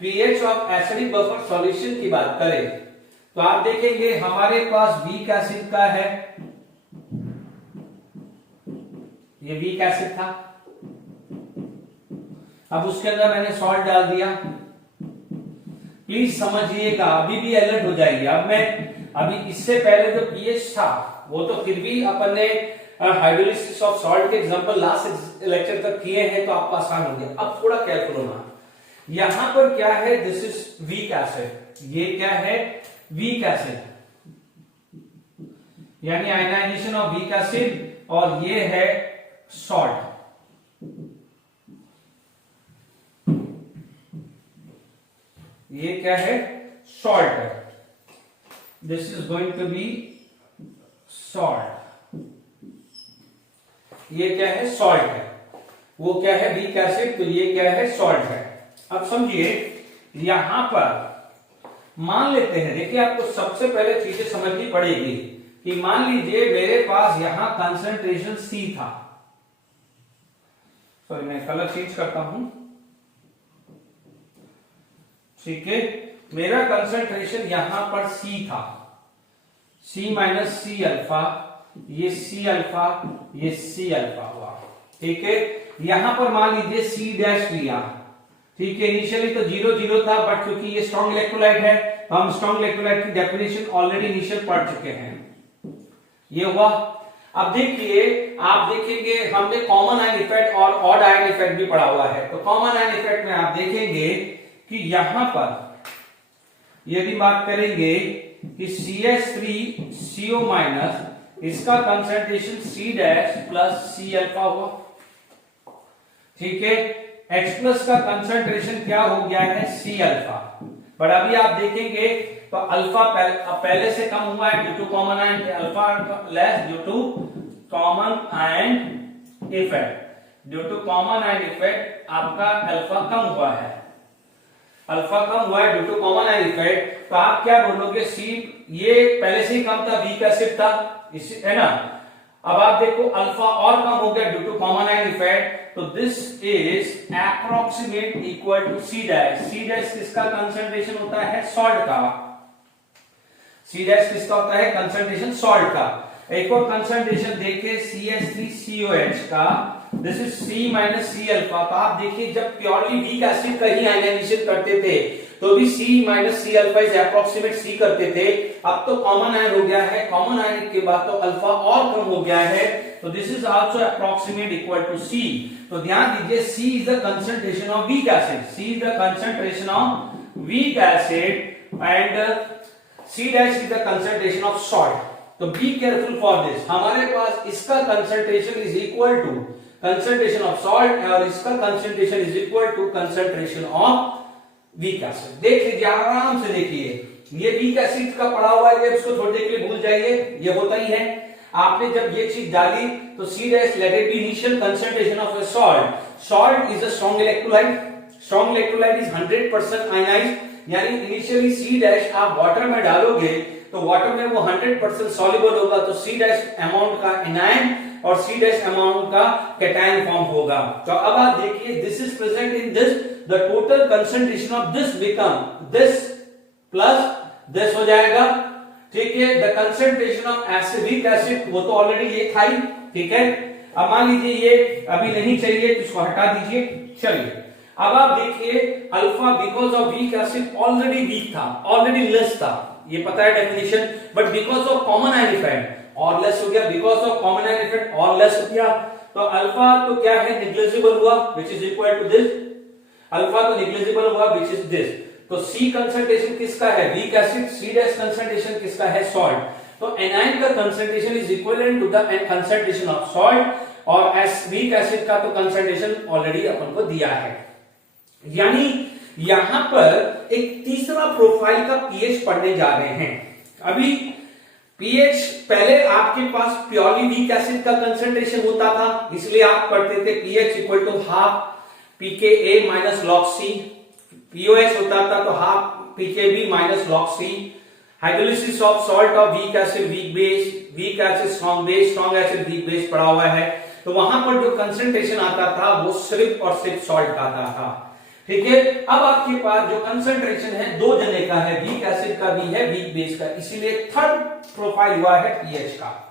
PH of acidic buffer solution की बात करें तो आप देखेंगे हमारे पास वीक एसिड का है, ये वीक एसिड था, अब उसके अंदर मैंने सॉल्ट डाल दिया। प्लीज समझिएगा, अभी भी अलर्ट हो जाइए। अब मैं अभी इससे पहले जो पीएच था वो तो फिर भी अपन ने हाइड्रोलिसिस ऑफ सॉल्ट के एग्जांपल लास्ट लेक्चर तक किए हैं, तो आपको आसान हो गया। अब थोड़ा केयरफुल होना, यहां पर क्या है, दिस इज वीक एसिड, ये क्या है, वीक एसिड, यानी आयनाइजेशन ऑफ वीक एसिड, और ये है सॉल्ट, ये क्या है, सॉल्ट है, this is going to be salt, ये क्या है, सॉल्ट है, वो क्या है, वीक एसिड, तो ये क्या है, सॉल्ट है। अब समझिए यहां पर मान लेते हैं, देखिए आपको सबसे पहले चीजें समझनी पड़ेगी कि मान लीजिए मेरे पास यहां कंसंट्रेशन C था, सॉरी मैं कलर चेंज करता हूं, ठीक है, मेरा कंसंट्रेशन यहां पर C था, C माइनस सी अल्फा, ये C अल्फा, ये C अल्फा हुआ, ठीक है। यहां पर मान लीजिए C डैश लिया, ठीक है। इनिशियली तो 0 0 था, बट क्योंकि ये स्ट्रॉन्ग इलेक्ट्रोलाइट है तो हम स्ट्रॉन्ग इलेक्ट्रोलाइट की डेफिनेशन ऑलरेडी इनिशियल पढ़ चुके हैं, ये हुआ। अब देखिए, आप देखेंगे हमने कॉमन आयन इफेक्ट और ऑड आयन इफेक्ट भी पढ़ा हुआ है। तो कॉमन आयन इफेक्ट में आप देखेंगे कि यहां पर यदि बात करेंगे कि CH3CO माइनस, इसका concentration C dash plus C alpha हुआ, ठीक है। H प्लस का कंसंट्रेशन क्या हो गया है, C अल्फा। पर अभी आप देखेंगे तो अल्फा पहले से कम हुआ है due to common ion, alpha less due to common ion effect. Due to common ion effect आपका अल्फा कम हुआ है, अल्फा कम हुआ है due to common ion effect. तो आप क्या बोलोगे, C ये पहले से ही कम था, वीक एसिड था, है ना। अब आप देखो अल्फा और कम हो गया due to common ion effect, तो this is approximate equal to C dash. C dash किसका कंसंट्रेशन होता है, सॉल्ट का। C डैश किसका होता है, कंसंट्रेशन सॉल्ट का। एक और कंसंट्रेशन देखिए CH3COH का, this is C minus C alpha. तो आप देखिए जब प्योरली वीक एसिड का ही आयनाइजेशन करते थे तो भी C minus C alpha is approximate C करते थे। अब तो कॉमन आयन हो गया है, कॉमन आयन के बाद तो अल्फा और कम हो गया है, तो this is also approximate equal to C। तो ध्यान दीजिए C is the concentration of weak acid, C is the concentration of weak acid and C dash is the concentration of salt. तो बी केयरफुल फॉर दिस। हमारे पास इसका concentration is equal to concentration of salt और इसका concentration is equal to concentration of weak acid. देख लीजिए, आराम से देखिए, ये वीक एसिड का पढ़ा हुआ है, इसको थोड़ी देर के लिए भूल जाइए, ये होता ही है। आपने जब ये चीज डाली तो C dash let it be initial concentration of a salt. Salt is a strong electrolyte, strong electrolyte is 100% ionised, यानी इनिशियली C डैश आप वाटर में डालोगे तो वाटर में वो 100% सॉल्युबल होगा, तो C डैश अमाउंट का एनायन और C डैश अमाउंट का कैटायन फॉर्म होगा। तो अब आप देखिए, this is present in this, the total concentration of this become this plus this हो जाएगा, ठीक है। The concentration of acidic acid वो तो ऑलरेडी ये था ही, ठीक है। अब मान लीजिए ये अभी नहीं चाहिए तो इसको हटा दीजिए। चलिए अब आप देखिए, alpha because of weak acid already weak था, ऑलरेडी लेस था, ये पता है definition, but because of common ion effect और लेस हो गया, because of common ion effect और लेस हो गया। तो अल्फा तो क्या है, नेग्लिजिबल हुआ, which is equal to this. Alpha तो नेग्लिजिबल हुआ, विच इज दिस। तो C कंसंट्रेशन किसका है, weak acid, C dash concentration किसका है, सॉल्ट। तो एनायन का concentration is equivalent to the concentration of salt, और वीक एसिड का तो कंसंट्रेशन ऑलरेडी अपन को दिया है। यानी यहां पर एक तीसरा प्रोफाइल का पीएच पढ़ने जा रहे हैं। अभी पीएच पहले आपके पास प्योरली वीक एसिड का कंसंट्रेशन होता था, इसलिए आप पढ़ते थे pH equal to half pKa minus log C। POH होता था तो half pKb minus log C। Hydrolysis of salt of weak acid weak base, weak acid strong base, strong acid weak base पढ़ा हुआ है। तो वहां पर जो कंसंट्रेशन आता था वो सिर्फ और सिर्फ सॉल्ट का आता था, ठीक है। अब आपके पास जो कंसंट्रेशन है दो जने का है, वीक एसिड का भी है, वीक बेस का, इसीलिए थर्ड प्रोफाइल हुआ है पीएच का।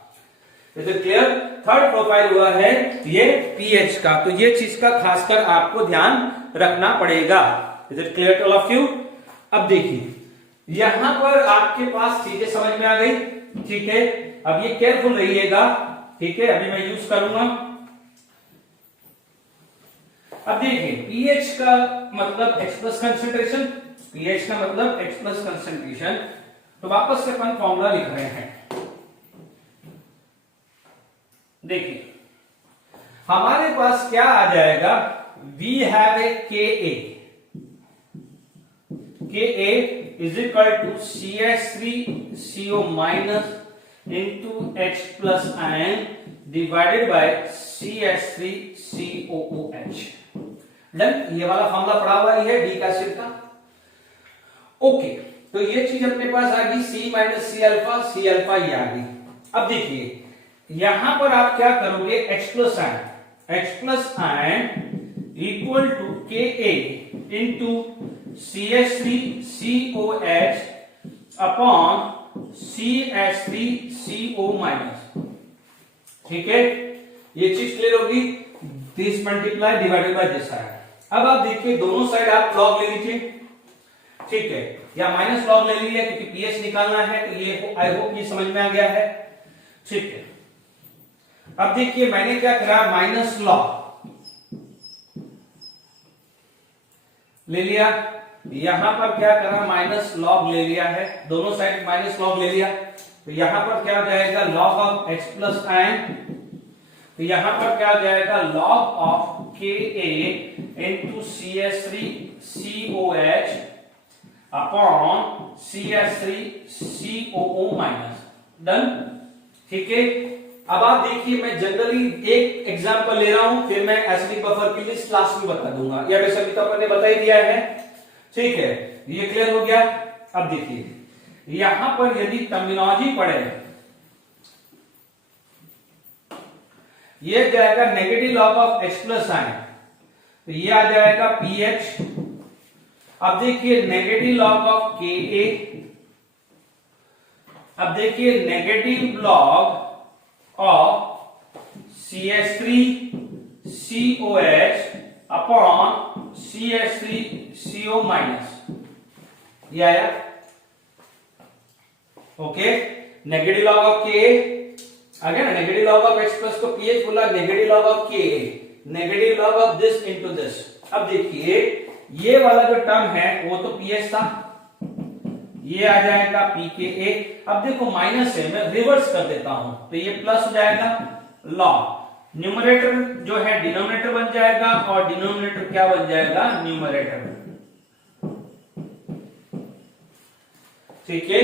Is it clear? Third profile हुआ है ये पीएच का। तो ये चीज का खासकर आपको ध्यान रखना पड़ेगा। Is it clear to all of you? अब देखिए यहां पर आपके पास चीजें समझ में आ गई, ठीक है। अब ये केयरफुल रहिएगा, ठीक है। अभी मैं यूज करूंगा। अब देखिए पीएच का मतलब H प्लस कंसेंट्रेशन, पीएच का मतलब H प्लस कंसेंट्रेशन। तो वापस से अपन फॉर्मूला लिख रहे हैं। देखिए हमारे पास क्या आ जाएगा, we have a Ka is equal to CH3CO minus into H plus ion divided by CH3COOH। Done, ये वाला फॉर्मूला पढ़ा हुआ ही है वीक एसिड का। ओके, तो ये चीज अपने पास आ गई, C minus C alpha, C alpha ये आ गई। अब देखिए यहां पर आप क्या करोगे, H plus ion equal to Ka into CH3COH upon CH3CO minus. ठीक है, ये चीज क्लियर होगी। This multiply divided by this side. अब आप देखिए दोनों साइड आप लॉग ले लीजिए, ठीक है, या माइनस लॉग ले लीजिए क्योंकि पीएच निकालना है। तो ये आई होप ये समझ में आ गया है, ठीक है। अब देखिए मैंने क्या करा, माइनस लॉग ले लिया, यहां पर क्या करा, माइनस लॉग ले लिया है, दोनों साइड माइनस लॉग ले लिया। तो यहां पर क्या हो जाएगा, log of x plus n। तो यहां पर क्या हो जाएगा, log of Ka into CH3COH upon CH3COO minus. Done, ठीक है। अब आप देखिए मैं जनरली एक एग्जांपल ले रहा हूं, फिर मैं एसिडिक बफर की लिस्ट लास्ट में बता दूंगा, या वैसे भी तो अपन ने बता ही दिया है, ठीक है। ये क्लियर हो गया। अब देखिए यहां पर यदि टर्मिनोलॉजी पढ़े, ये जाएगा negative log of x plus sign, तो ये आ जाएगा pH। अब देखिए नेगेटिव लॉग ऑफ Ka, अब देखिए negative log of CH3COH upon CH3CO minus, ये आया। Okay, negative log of Ka आ गया ना, negative log of x plus को pH बोला, negative log of Ka, negative log of this into this. अब देखिए ये वाला जो टर्म है वो तो pH था, ये आ जाएगा pKa। अब देखो माइनस है, मैं रिवर्स कर देता हूं तो ये प्लस हो जाएगा, लॉग न्यूमरेटर जो है डिनोमिनेटर बन जाएगा और डिनोमिनेटर क्या बन जाएगा, न्यूमरेटर। ठीक है,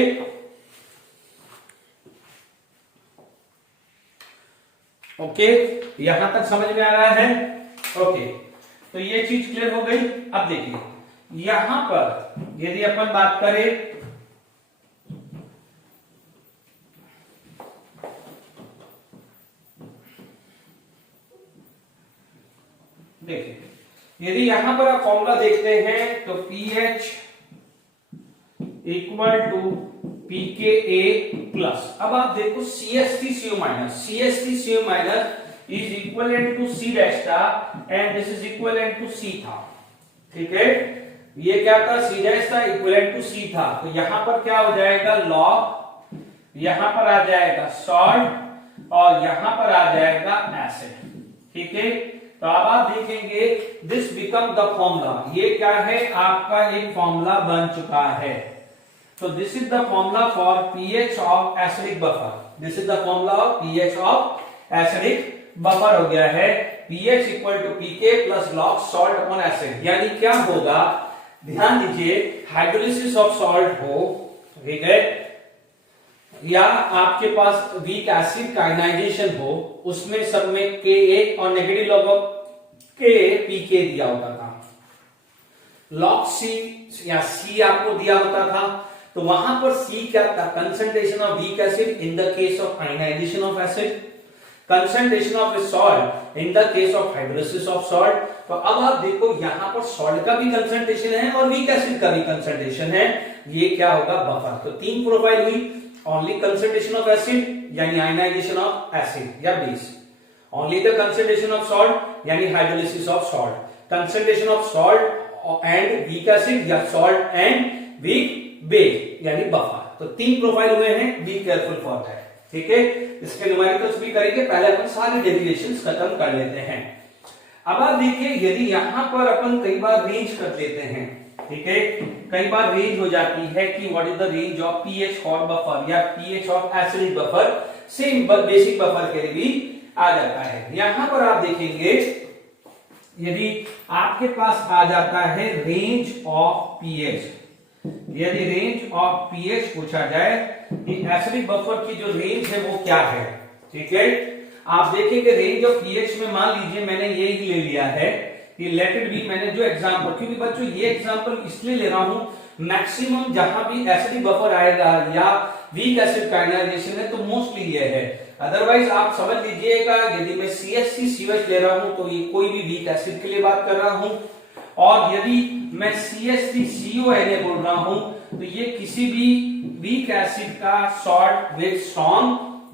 ओके, यहां तक समझ में आ रहा है। ओके, तो ये चीज क्लियर हो गई। अब देखिए यहां पर यदि अपन बात करें, देखिए यदि यहां पर आप फॉर्मूला देखते हैं तो pH equal to pKa plus, अब आप देखो CH3CO minus, CH3CO minus is equivalent to C dash था and this is equivalent to C था। ठीक है, ये क्या था, C डैश था, इक्वलेंट टू C था। तो यहां पर क्या हो जाएगा, लॉग, यहां पर आ जाएगा सॉल्ट और यहां पर आ जाएगा एसिड। ठीक है, तो अब आप देखेंगे दिस बिकम द फॉर्मूला, ये क्या है, आपका एक फॉर्मूला बन चुका है। तो this is the formula for pH of acidic buffer, this is the formula of pH of acidic buffer हो गया है, pH equal to pK plus log salt upon acid. यानी क्या होगा, ध्यान दीजिए, हाइड्रोलिसिस ऑफ सॉल्ट हो, ठीक है, या आपके पास वीक एसिड का आयनाइजेशन हो, उसमें सब में Ka और negative log of K pK दिया होता था, लॉग C या C आपको दिया होता था। तो वहां पर C क्या था, concentration of weak acid in the case of ionization of acid, concentration of a salt in the case of hydrolysis of salt. तो अब आप देखो यहां पर सॉल्ट का भी कंसंट्रेशन है और वीक एसिड का भी कंसंट्रेशन है, ये क्या होगा, बफर। तो तीन प्रोफाइल हुई, ओनली कंसंट्रेशन ऑफ एसिड यानी आयनाइजेशन ऑफ एसिड या base, only the concentration of salt यानी hydrolysis of salt, concentration of salt and weak acid या सॉल्ट एंड वीक बेस यानी बफर। तो तीन प्रोफाइल हुए हैं, बी केयरफुल फॉर दैट। ठीक है, इसके न्यूमेरिकल्स भी करेंगे, पहले अपन सारे डेरिवेशंस खत्म कर लेते हैं। अब आप देखिए यदि यहां पर अपन कई बार रेंज कर लेते हैं, ठीक है, कई बार रेंज हो जाती है कि what is the range of pH for buffer या pH of acidic buffer, same basic buffer के लिए भी आ जाता है। यहां पर आप देखेंगे यदि आपके पास आ जाता है रेंज ऑफ pH, यदि रेंज ऑफ pH पूछा जाए कि एसिडिक बफर की जो रेंज है वो क्या है, ठीक है, आप देखेंगे रेंज ऑफ pH में मान लीजिए मैंने ये ही ले लिया है कि लेट इट बी, मैंने जो एग्जांपल, क्योंकि बच्चों ये एग्जांपल इसलिए ले रहा हूं, मैक्सिमम जहां भी एसिडिक बफर आएगा या वीक एसिड काइनाइजेशन है तो मोस्टली ये है। अदरवाइज आप समझ लीजिएगा यदि मैं CH3COH ले रहा हूं तो ये कोई भी वीक एसिड के लिए बात कर रहा हूं, और यदि मैं CH3CONA बोल रहा हूं तो ये किसी भी वीक एसिड का salt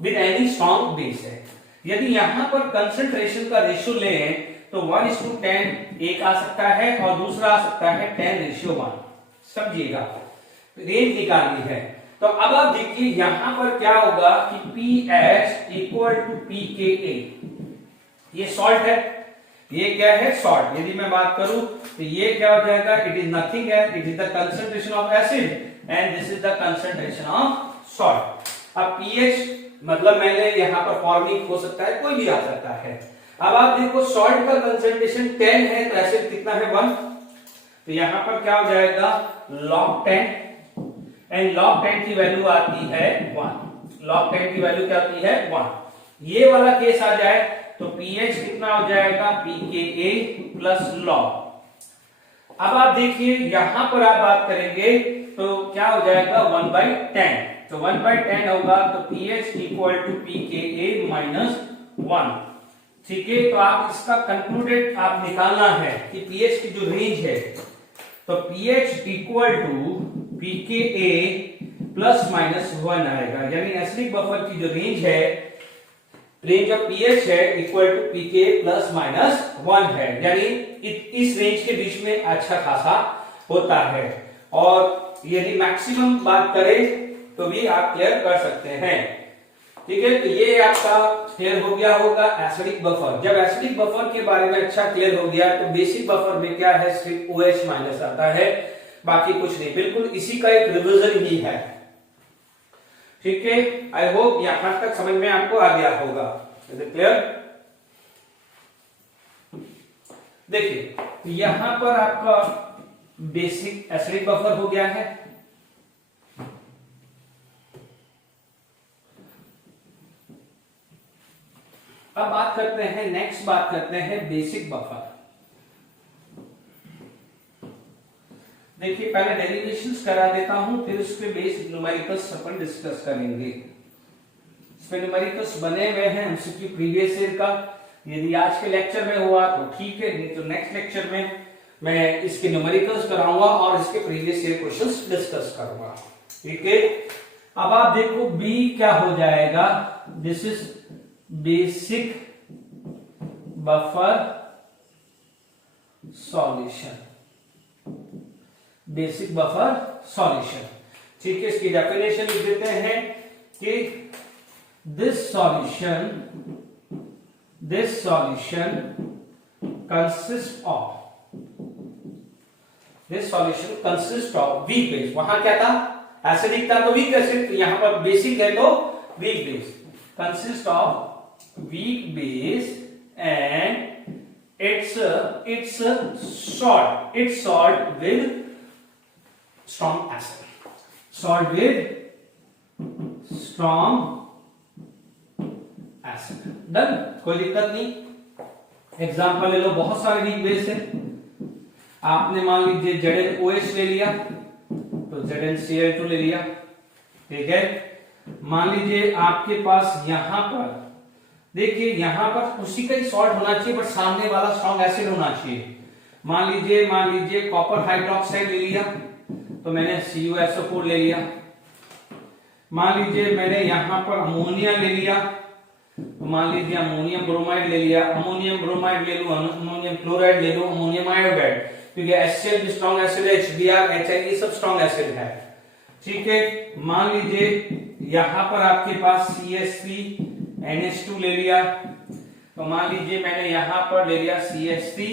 with any strong base है। यदि यहां पर कंसंट्रेशन का रेशियो लें तो 1:10 एक आ सकता है और दूसरा आ सकता है 10:1। समझिएगा, रेंज निकालनी है। तो अब आप देखिए यहां पर क्या होगा कि pH इक्वल टू pKa, ये सॉल्ट है, ये क्या है सॉल्ट। यदि मैं बात करूं तो ये क्या हो जाएगा, इट इज नथिंग है, it is the concentration of acid and this is the concentration of salt. अब pH मतलब मैंने यहां पर फॉर्मिक हो सकता है, कोई भी आ सकता है। अब आप देखो सॉल्ट का कंसंट्रेशन 10 है तो एसिड कितना है 1, तो यहां पर क्या हो जाएगा log 10 एंड log 10 की वैल्यू आती है 1। log 10 की वैल्यू क्या आती है 1। ये वाला केस आ जाए तो pH कितना हो जाएगा pKa प्लस log। अब आप देखिए यहां पर आप बात करेंगे तो क्या हो जाएगा 1/10, तो 1/10 होगा तो pH equal to pKa minus 1। ठीक है, तो आप इसका कंक्लूडेड आप निकालना है कि pH की जो रेंज है तो pH equal to pKa plus minus 1 आएगा, यानी एसिडिक बफर की जो रेंज है, रेंज ऑफ pH है equal to pKa plus minus 1 है, यानी इस रेंज के बीच में अच्छा खासा होता है। और यदि मैक्सिमम बात करें तो भी आप क्लियर कर सकते हैं। ठीक है, तो ये आपका क्लियर हो गया होगा एसिडिक बफर। जब एसिडिक बफर के बारे में अच्छा क्लियर हो गया तो बेसिक बफर में क्या है, सिर्फ OH माइनस आता है, बाकी कुछ नहीं, बिल्कुल इसी का एक रिवीजन ही है। ठीक है, आई होप यहां तक समझ में आपको आ गया होगा। Is it clear? देखिए यहां पर आपका बेसिक एसिडिक बफर हो गया है। अब बात करते हैं, नेक्स्ट बात करते हैं बेसिक बफर। देखिए पहले डेरिवेशंस करा देता हूं, फिर उसके बेस न्यूमेरिकल्स अपन डिस्कस करेंगे। इसमें न्यूमेरिकल्स बने हुए हैं एमसीक्यू प्रीवियस ईयर का, यदि आज के लेक्चर में हुआ तो ठीक है, नहीं तो नेक्स्ट लेक्चर में मैं इसके न्यूमेरिकल्स कराऊंगा और इसके प्रीवियस ईयर क्वेश्चंस डिस्कस करूंगा। ठीक है, अब आप देखो बी क्या हो जाएगा, this is basic buffer solution, basic buffer solution. ठीक है, इसकी डेफिनेशन लिख देते हैं कि this solution consist of weak base. वहां क्या था, एसिडिक था तो वीक एसिड, यहां पर बेसिक है तो weak base, consist of weak base and it's salt with strong acid, salt with strong acid। Done, कोई दिक्कत नहीं। एग्जांपल ले लो, बहुत सारे वीक बेस है। आपने मान लीजिए ZnOH ले लिया तो ZnCl2 ले लिया। ठीक है, मान लीजिए आपके पास यहां पर देखिए, यहां पर उसी का ही सॉल्ट होना चाहिए बट सामने वाला स्ट्रॉन्ग एसिड होना चाहिए। मान लीजिए कॉपर हाइड्रोक्साइड ले लिया तो मैंने CuSO4 ले लिया। मान लीजिए मैंने यहां पर अमोनिया ले लिया तो मान लीजिए अमोनियम ब्रोमाइड ले लिया, अमोनियम ब्रोमाइड ले लूं, अमोनियम क्लोराइड ले लूं, अमोनियम आयोडाइड, क्योंकि HCl भी स्ट्रॉन्ग एसिड है, HBr, HI ये सब स्ट्रॉन्ग एसिड है। ठीक है, मान लीजिए यहां पर आपके पास CH3 NH2 ले लिया तो मान लीजिए मैंने यहां पर ले लिया CH3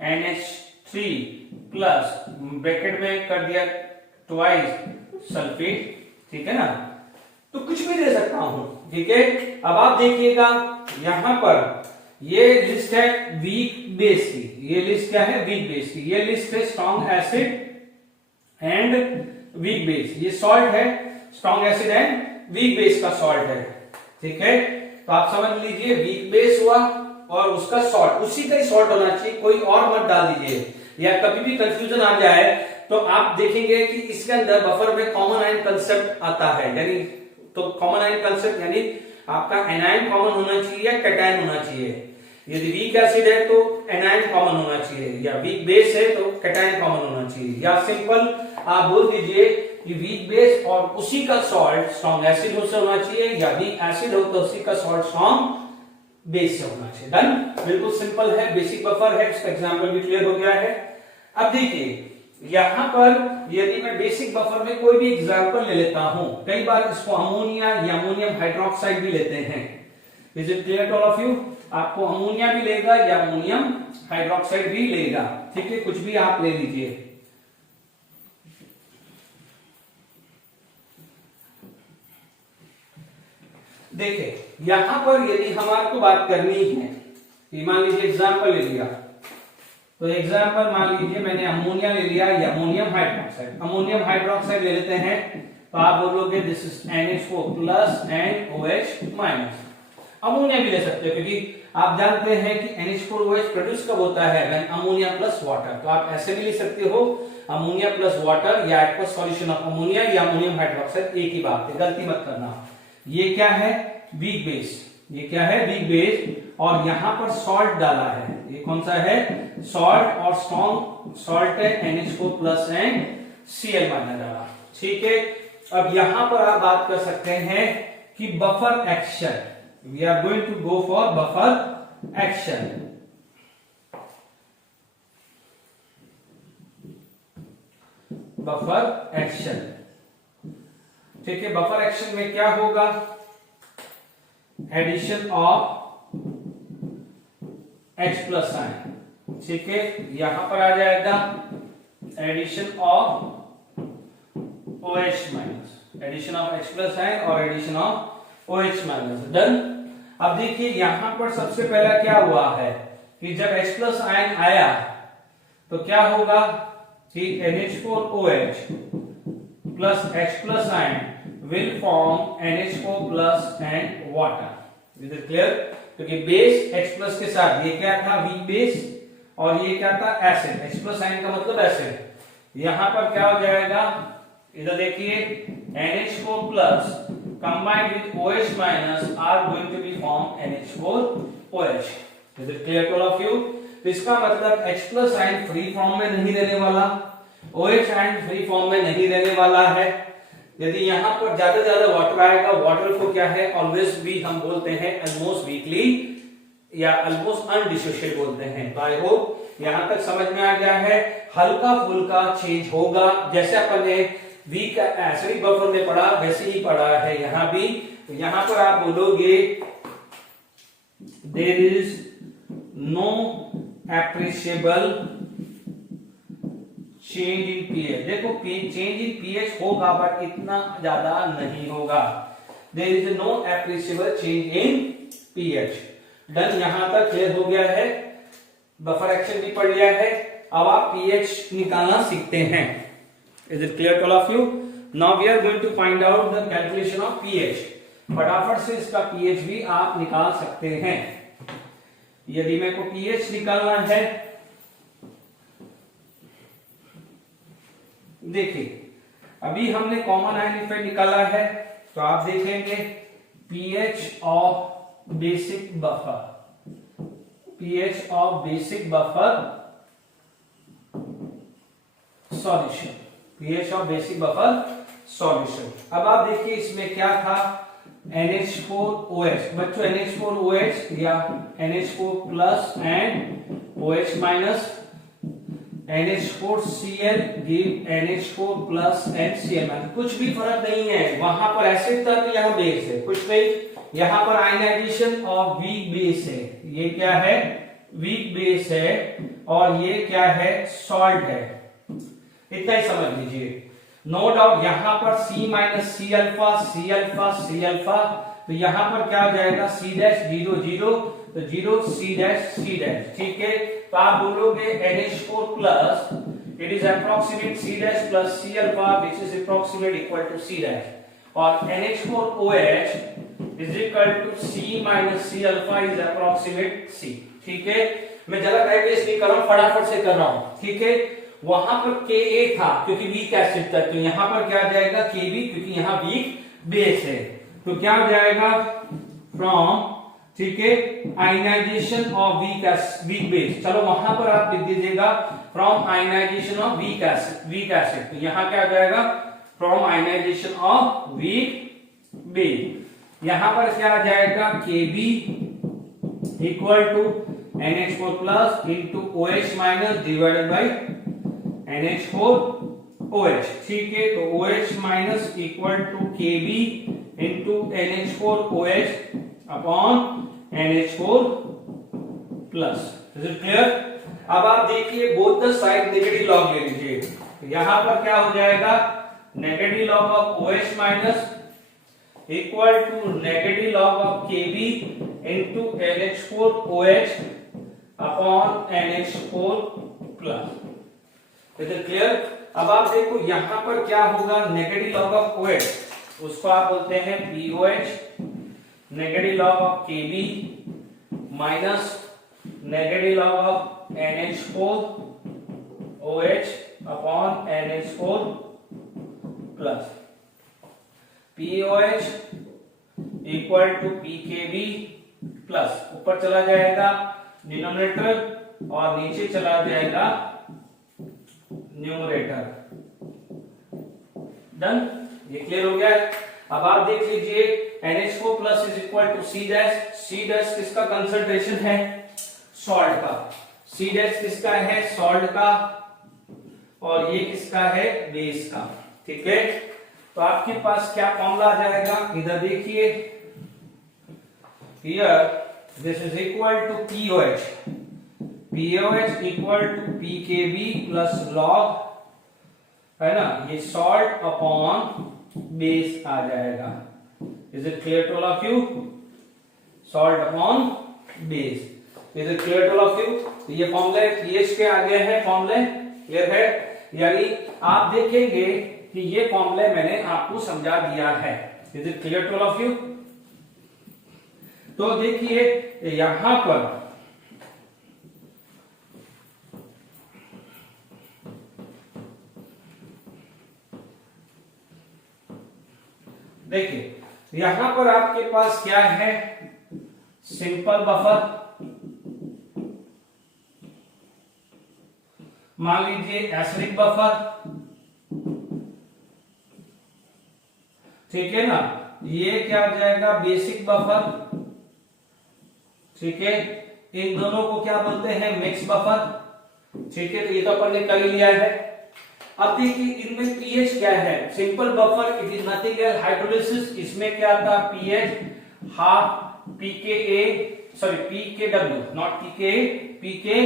NH3 प्लस ब्रैकेट में कर दिया ट्वाइस सल्फेट। ठीक है ना, तो कुछ भी दे सकता हूं। ठीक है, अब आप देखिएगा यहां पर ये लिस्ट है वीक बेस की, ये लिस्ट क्या है वीक बेस की, ये लिस्ट है strong acid and weak base, ये सॉल्ट है strong acid and weak base का सॉल्ट है। ठीक है, तो आप समझ लीजिए वीक बेस हुआ और उसका सॉल्ट, उसी का ही सॉल्ट होना चाहिए, कोई और मत डाल दीजिए, या कभी भी कंफ्यूजन आ जाए तो आप देखेंगे कि इसके अंदर बफर में कॉमन आयन कंसेप्ट आता है, यानी तो कॉमन आयन कंसेप्ट यानी आपका एनायन कॉमन होना चाहिए या कैटायन होना चाहिए। यदि वीक एसिड है तो एनायन कॉमन होना चाहिए, या वीक बेस है तो कैटायन कॉमन होना चाहिए, या सिंपल आप बोल दीजिए कि वीक बेस और उसी का सॉल्ट स्ट्रॉन्ग एसिड से होना चाहिए, या वीक एसिड हो तो उसी का सॉल्ट स्ट्रॉन्ग बेस से होना चाहिए। डन, बिल्कुल सिंपल है, बेसिक बफर है, इसका एग्जांपल भी क्लियर हो गया है। अब देखिए यहां पर यदि मैं बेसिक बफर में कोई भी एग्जांपल ले लेता हूं, कई बार इसको अमोनिया या अमोनियम हाइड्रोक्साइड भी लेते हैं। Is it clear to all of you? आपको अमोनिया भी लेगा या अमोनियम हाइड्रोक्साइड भी लेगा, ठीक है, कुछ भी आप ले लीजिए। देखिए यहां पर यदि हमारे को बात करनी है, मान लीजिए एग्जांपल ले लिया, तो एग्जांपल मान लीजिए मैंने अमोनिया ले लिया या अमोनियम हाइड्रोक्साइड। अमोनियम हाइड्रोक्साइड ले लेते हैं तो आप बोलोगे this is NH4 plus and OH minus. Ammonia भी ले सकते हो क्योंकि आप जानते हैं कि NH4OH प्रोड्यूस कब होता है, व्हेन अमोनिया प्लस वाटर। तो आप ऐसे भी ले सकते हो अमोनिया प्लस वाटर या एक्वस सॉल्यूशन ऑफ अमोनिया या अमोनियम हाइड्रोक्साइड, एक ही बात है, गलती मत करना। ये क्या है, वीक बेस, ये क्या है, वीक बेस, और यहां पर सॉल्ट डाला है, ये कौन सा है, सॉल्ट, और स्ट्रॉन्ग सॉल्ट है NH4 plus and Cl minus डाला, ठीक है। अब यहां पर आप बात कर सकते हैं कि buffer action, we are going to go for buffer action. Buffer action, ठीक है, बफर एक्शन में क्या होगा, addition of H plus ion, ठीक है, यहां पर आ जाएगा addition of OH minus, addition of H plus ion और addition of OH minus. Done. अब देखिए यहां पर सबसे पहला क्या हुआ है कि जब H प्लस आयन आया तो क्या होगा कि NH4OH plus H plus ion will form NH4 plus and water. Is it clear? क्योंकि बेस H प्लस के साथ, ये क्या था, वीक बेस, और ये क्या था, एसिड। H प्लस आयन का मतलब एसिड। यहां पर क्या हो जाएगा, इधर देखिए NH4 plus combined with OH minus are going to be form NH4OH. Is it clear to all of you? तो इसका मतलब H plus ion free form में नहीं रहने वाला, OH आयन फ्री फॉर्म में नहीं रहने वाला है। यदि यहां पर ज्यादा वाटर आएगा, वाटर को क्या है, ऑलवेज भी हम बोलते हैं ऑलमोस्ट वीकली या ऑलमोस्ट अनडिसोशिएट बोलते हैं। तो आई होप यहां तक समझ में आ गया है। हल्का फुल्का चेंज होगा, जैसे अपन ने वीक एसिडिक बफर में पढ़ा वैसे ही पढ़ा है यहां भी। तो यहां पर आप बोलोगे there is no appreciable change in pH. देखो चेंज इन पीएच होगा बट इतना ज्यादा नहीं होगा। There is no appreciable change in pH. Done, यहां तक क्लियर हो गया है, बफर एक्शन भी पढ़ लिया है। अब आप पीएच निकालना सीखते हैं। Is it clear to all of you? Now we are going to find out the calculation of pH. फटाफट से इसका पीएच भी आप निकाल सकते हैं। यदि मेरे को पीएच निकालना है, देखिए अभी हमने कॉमन आयन इफेक्ट निकाला है, तो आप देखेंगे pH of basic buffer, pH of basic buffer solution, pH of basic buffer solution. अब आप देखिए इसमें क्या था, NH4OH। बच्चों NH4OH या NH4 plus and OH minus, NH4Cl give NH4 plus and Cl minus. कुछ भी फर्क नहीं है, वहां पर एसिड था तो यहाँ बेस है, कुछ नहीं। यहाँ पर आयनाइजेशन ऑफ वीक बेस है, ये क्या है, वीक बेस है, और ये क्या है, सॉल्ट है। इतना ही समझ लीजिए। नो डाउट यहाँ पर C minus C alpha, C alpha, C alpha, तो यहाँ पर क्या हो जाएगा, C डैश 0 0, तो 0 C डैश C डैश, ठीक है। तो आप बोलोगे NH4 plus, it is approximate C dash plus C alpha which is approximate equal to C dash, और NH4OH is equal to C minus C alpha is approximate C, ठीक है। मैं ज्यादा टाइम वेस्ट नहीं कर रहा हूं, फटाफट से कर रहा हूं, ठीक है। वहां पर Ka था क्योंकि वीक एसिड था, तो यहां पर क्या जाएगा, Kb, क्योंकि यहां वीक बेस है, तो क्या हो जाएगा, फ्रॉम ठीक है, आयनाइजेशन ऑफ वीक बेस। चलो वहां पर आप लिख दीजिएगा from ionization of weak acid. तो यहां क्या आ जाएगा, from ionization of weak base. यहां पर क्या आ जाएगा, Kb equal to NH4 plus into OH minus divided by NH4OH। ठीक है, तो OH minus equal to Kb into NH4OH upon NH4 plus. Is it clear? अब आप देखिए both the side negative log ले लीजिए। तो यहां पर क्या हो जाएगा, negative log of OH minus equal to negative log of Kb into NH4OH upon NH4 plus. Is it clear? अब आप देखो यहां पर क्या होगा, नेगेटिव लॉग ऑफ OH उसको आप बोलते हैं POH, negative log of Kb minus negative log of NH4OH upon NH4 plus. POH equal to PKb plus, ऊपर चला जाएगा डिनोमिनेटर और नीचे चला जाएगा न्यूमरेटर। डन, ये क्लियर हो गया है। अब आप देख लीजिए NH4 plus is equal to C dash किसका कंसंट्रेशन है, सॉल्ट का। C डैश किसका है, सॉल्ट का, और ये किसका है, बेस का। ठीक है, तो आपके पास क्या फॉर्मूला आ जाएगा, इधर देखिए, here this is equal to POH equal to PKb plus log, है ना, ये सॉल्ट अपॉन बेस आ जाएगा। Is it clear to all of you? Salt upon base. Is it clear to all of you? तो ये फॉर्मूले pH के आगे है, फॉर्मूले क्लियर है, यानी आप देखेंगे कि ये फॉर्मूले मैंने आपको समझा दिया है। Is it clear to all of you? तो देखिए यहां पर देखिए, यहां पर आपके पास क्या है, सिंपल बफर, मान लीजिए एसिडिक बफर, ठीक है ना, ये क्या हो जाएगा, बेसिक बफर। ठीक है, इन दोनों को क्या बोलते हैं, मिक्स बफर। ठीक है, तो ये तो अपन ने कर लिया है। अब देखिए इनमें पीएच क्या है, simple buffer it is nothing else hydrolysis, इसमें क्या था, pH half pKa, sorry pKw, not pKa, pKw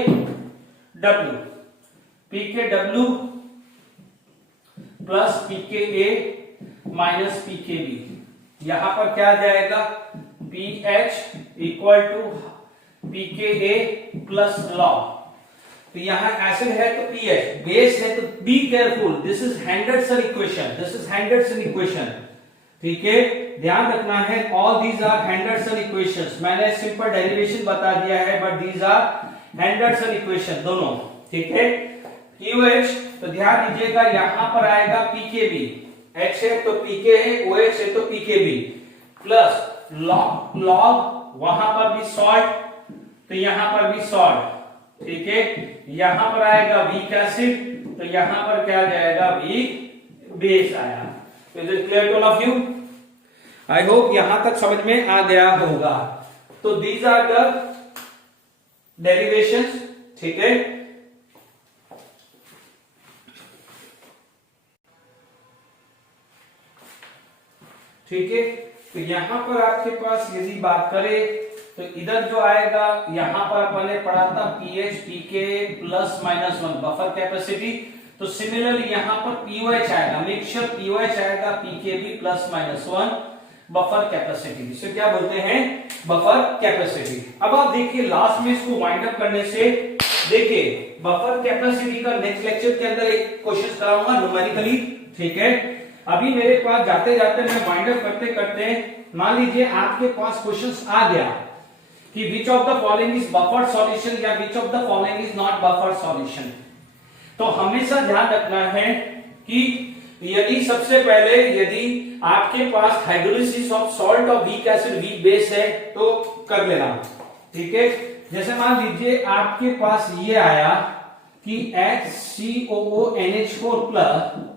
plus pKa minus pKb। यहां पर क्या आ जाएगा, pH equal to pKa plus log. तो यहां एसिड है तो pH, बेस है तो be careful, this is Henderson equation. ठीक है, ध्यान रखना है, all these are Henderson equations. मैंने सिंपल डेरिवेशन बता दिया है, but these are Henderson equation दोनों। ठीक है, QH तो ध्यान दीजिएगा यहां पर आएगा pKb, H है तो pK है, OH है तो pKb प्लस लॉग वहां पर भी सॉल्ट, तो यहां पर भी सॉल्ट। ठीक है, यहां पर आएगा वीक एसिड, तो यहां पर क्या आ जाएगा, वीक बेस आया। Is it clear to all of you? I hope यहां तक समझ में आ गया होगा। तो दीज आर द डेरिवेशंस। ठीक है, ठीक है, तो यहां पर आपके पास यदि बात करें तो इधर जो आएगा, यहां पर अपन ने पढ़ा था pH pK plus minus 1 buffer capacity. तो सिमिलरली यहां पर POH आएगा, मिक्सचर POH आएगा pKb plus minus 1 buffer capacity, जिसे क्या बोलते हैं, बफर कैपेसिटी। अब आप देखिए लास्ट में इसको वाइंड अप करने से, देखिए बफर कैपेसिटी का नेक्स्ट लेक्चर के अंदर एक क्वेश्चन कराऊंगा न्यूमेरिकली। ठीक है, अभी मेरे पास जाते जाते मैं वाइंड अप करते करते मान लीजिए आपके पास क्वेश्चंस आ गया कि which of the following is buffer solution या which of the following is not buffer solution. तो हमेशा ध्यान रखना है कि यदि सबसे पहले यदि आपके पास हाइड्रोलिसिस ऑफ सॉल्ट और वीक एसिड वीक बेस है तो कर लेना, ठीक है। जैसे मान लीजिए आपके पास ये आया कि HCOONH4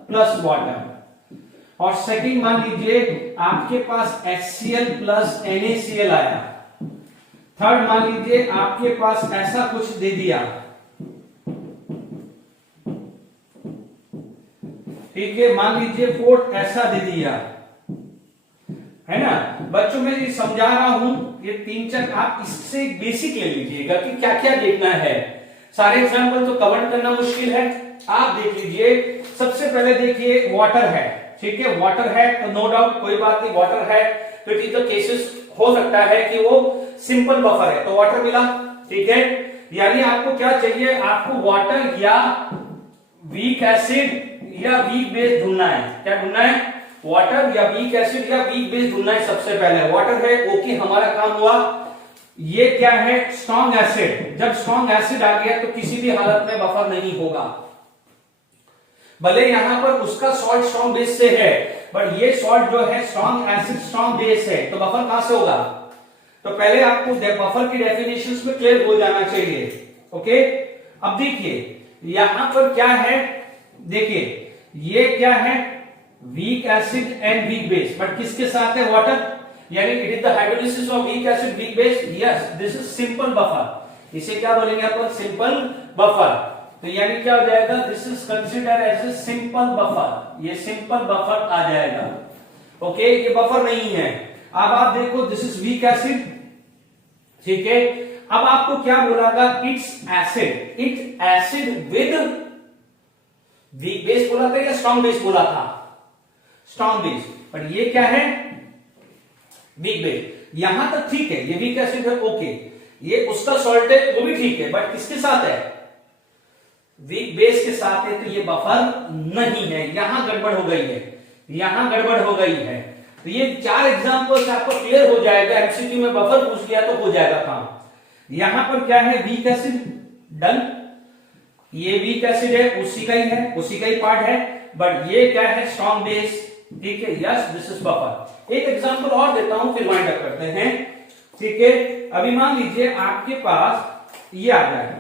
प्लस वाटर, और सेकंड मान लीजिए आपके पास HCl प्लस NaCl आया, थर्ड मान लीजिए आपके पास ऐसा कुछ दे दिया, ठीक है। मान लीजिए फोर्थ ऐसा दे दिया, है ना। बच्चों में ये समझा रहा हूं, ये 3-4 आप इससे बेसिक ले लीजिएगा कि क्या क्या देखना है। सारे एग्जाम्पल तो कवर करना मुश्किल है, आप देख लीजिए। सबसे पहले देखिए वाटर है, ठीक है। वाटर है तो नो डाउट कोई बात नहीं, वाटर है तो इट इज द केसेस हो सकता है कि वो सिंपल बफर है तो वाटर मिला, ठीक है। यानी आपको क्या चाहिए, आपको वाटर या वीक एसिड या वीक बेस ढूंढना है। क्या ढूंढना है, वाटर या वीक एसिड या वीक बेस ढूंढना है। सबसे पहले वाटर है, ओके, हमारा काम हुआ। ये क्या है, स्ट्रॉन्ग एसिड। जब स्ट्रॉन्ग एसिड आ गया तो किसी भी हालत में बफर नहीं होगा, भले यहां पर उसका सॉल्ट स्ट्रॉन्ग बेस से है, बट ये सॉल्ट जो है स्ट्रॉन्ग एसिड स्ट्रॉन्ग बेस है, तो बफर कहां से होगा। तो पहले आपको बफर की डेफिनेशंस में क्लियर हो जाना चाहिए, ओके। अब देखिए यहां पर क्या है, देखिए ये क्या है, weak acid and weak base, but किसके साथ है, वाटर। यानी it is the hydrolysis of weak acid weak base, yes this is simple buffer. इसे क्या बोलेंगे अपन, सिंपल बफर। तो यानी क्या हो जाएगा, this is consider as a simple buffer, ये सिंपल बफर आ जाएगा, ओके। ये बफर नहीं है। अब आप देखो दिस इज वीक एसिड, ठीक है। अब आपको क्या बोलागा, it's acid, it acid with weak base बोला था या स्ट्रॉन्ग बेस बोला था, स्ट्रॉन्ग बेस। बट ये क्या है, वीक बेस। यहां तक ठीक है, ये वीक एसिड है, ओके। ये उसका सॉल्ट है, वो भी ठीक है, बट किसके साथ है, वीक बेस के साथ है, तो ये बफर नहीं है। यहां गड़बड़ हो गई है, यहां गड़बड़ हो गई है। तो ये 4 एग्जांपल्स आपको क्लियर हो जाएगा। एमसीक्यू में बफर पूछ लिया तो हो जाएगा काम। यहां पर क्या है, वीक एसिड, डन। ये वीक एसिड है, उसी का ही है, उसी का ही पार्ट है। बट ये क्या है, स्ट्रॉन्ग बेस, ठीक है, यस दिस इज बफर। एक एग्जांपल और देता हूं, फिर वाइंड अप करते हैं, ठीक है। अभी मान लीजिए आपके पास ये आ जाएगा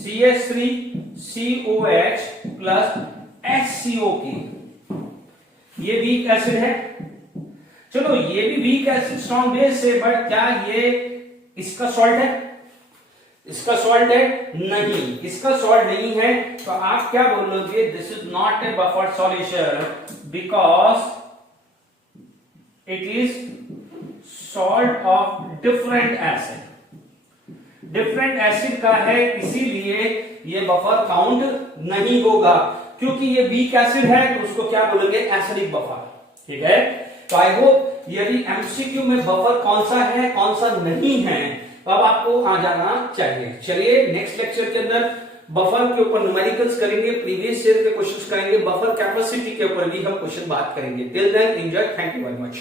CH3COH प्लस HCO की, ये वीक एसिड है। चलो ये भी वीक एसिड स्ट्रॉन्ग बेस है, बट क्या ये इसका सॉल्ट है, इसका सॉल्ट है, नहीं, इसका सॉल्ट नहीं है। तो आप क्या बोलोगे, this is not a buffer solution because it is salt of different acid, different acid का है, इसीलिए ये बफर काउंट नहीं होगा। क्योंकि ये वीक एसिड है तो उसको क्या बोलेंगे, एसिडिक बफर, ठीक है। तो आई होप यदि एमसीक्यू में बफर कौन सा है कौन सा नहीं है तो अब आपको आ जाना चाहिए। चलिए नेक्स्ट लेक्चर के अंदर बफर के ऊपर न्यूमेरिकल्स करेंगे, प्रीवियस ईयर के क्वेश्चंस करेंगे, बफर कैपेसिटी के ऊपर भी हम क्वेश्चन बात करेंगे। Till then enjoy, thank you very much.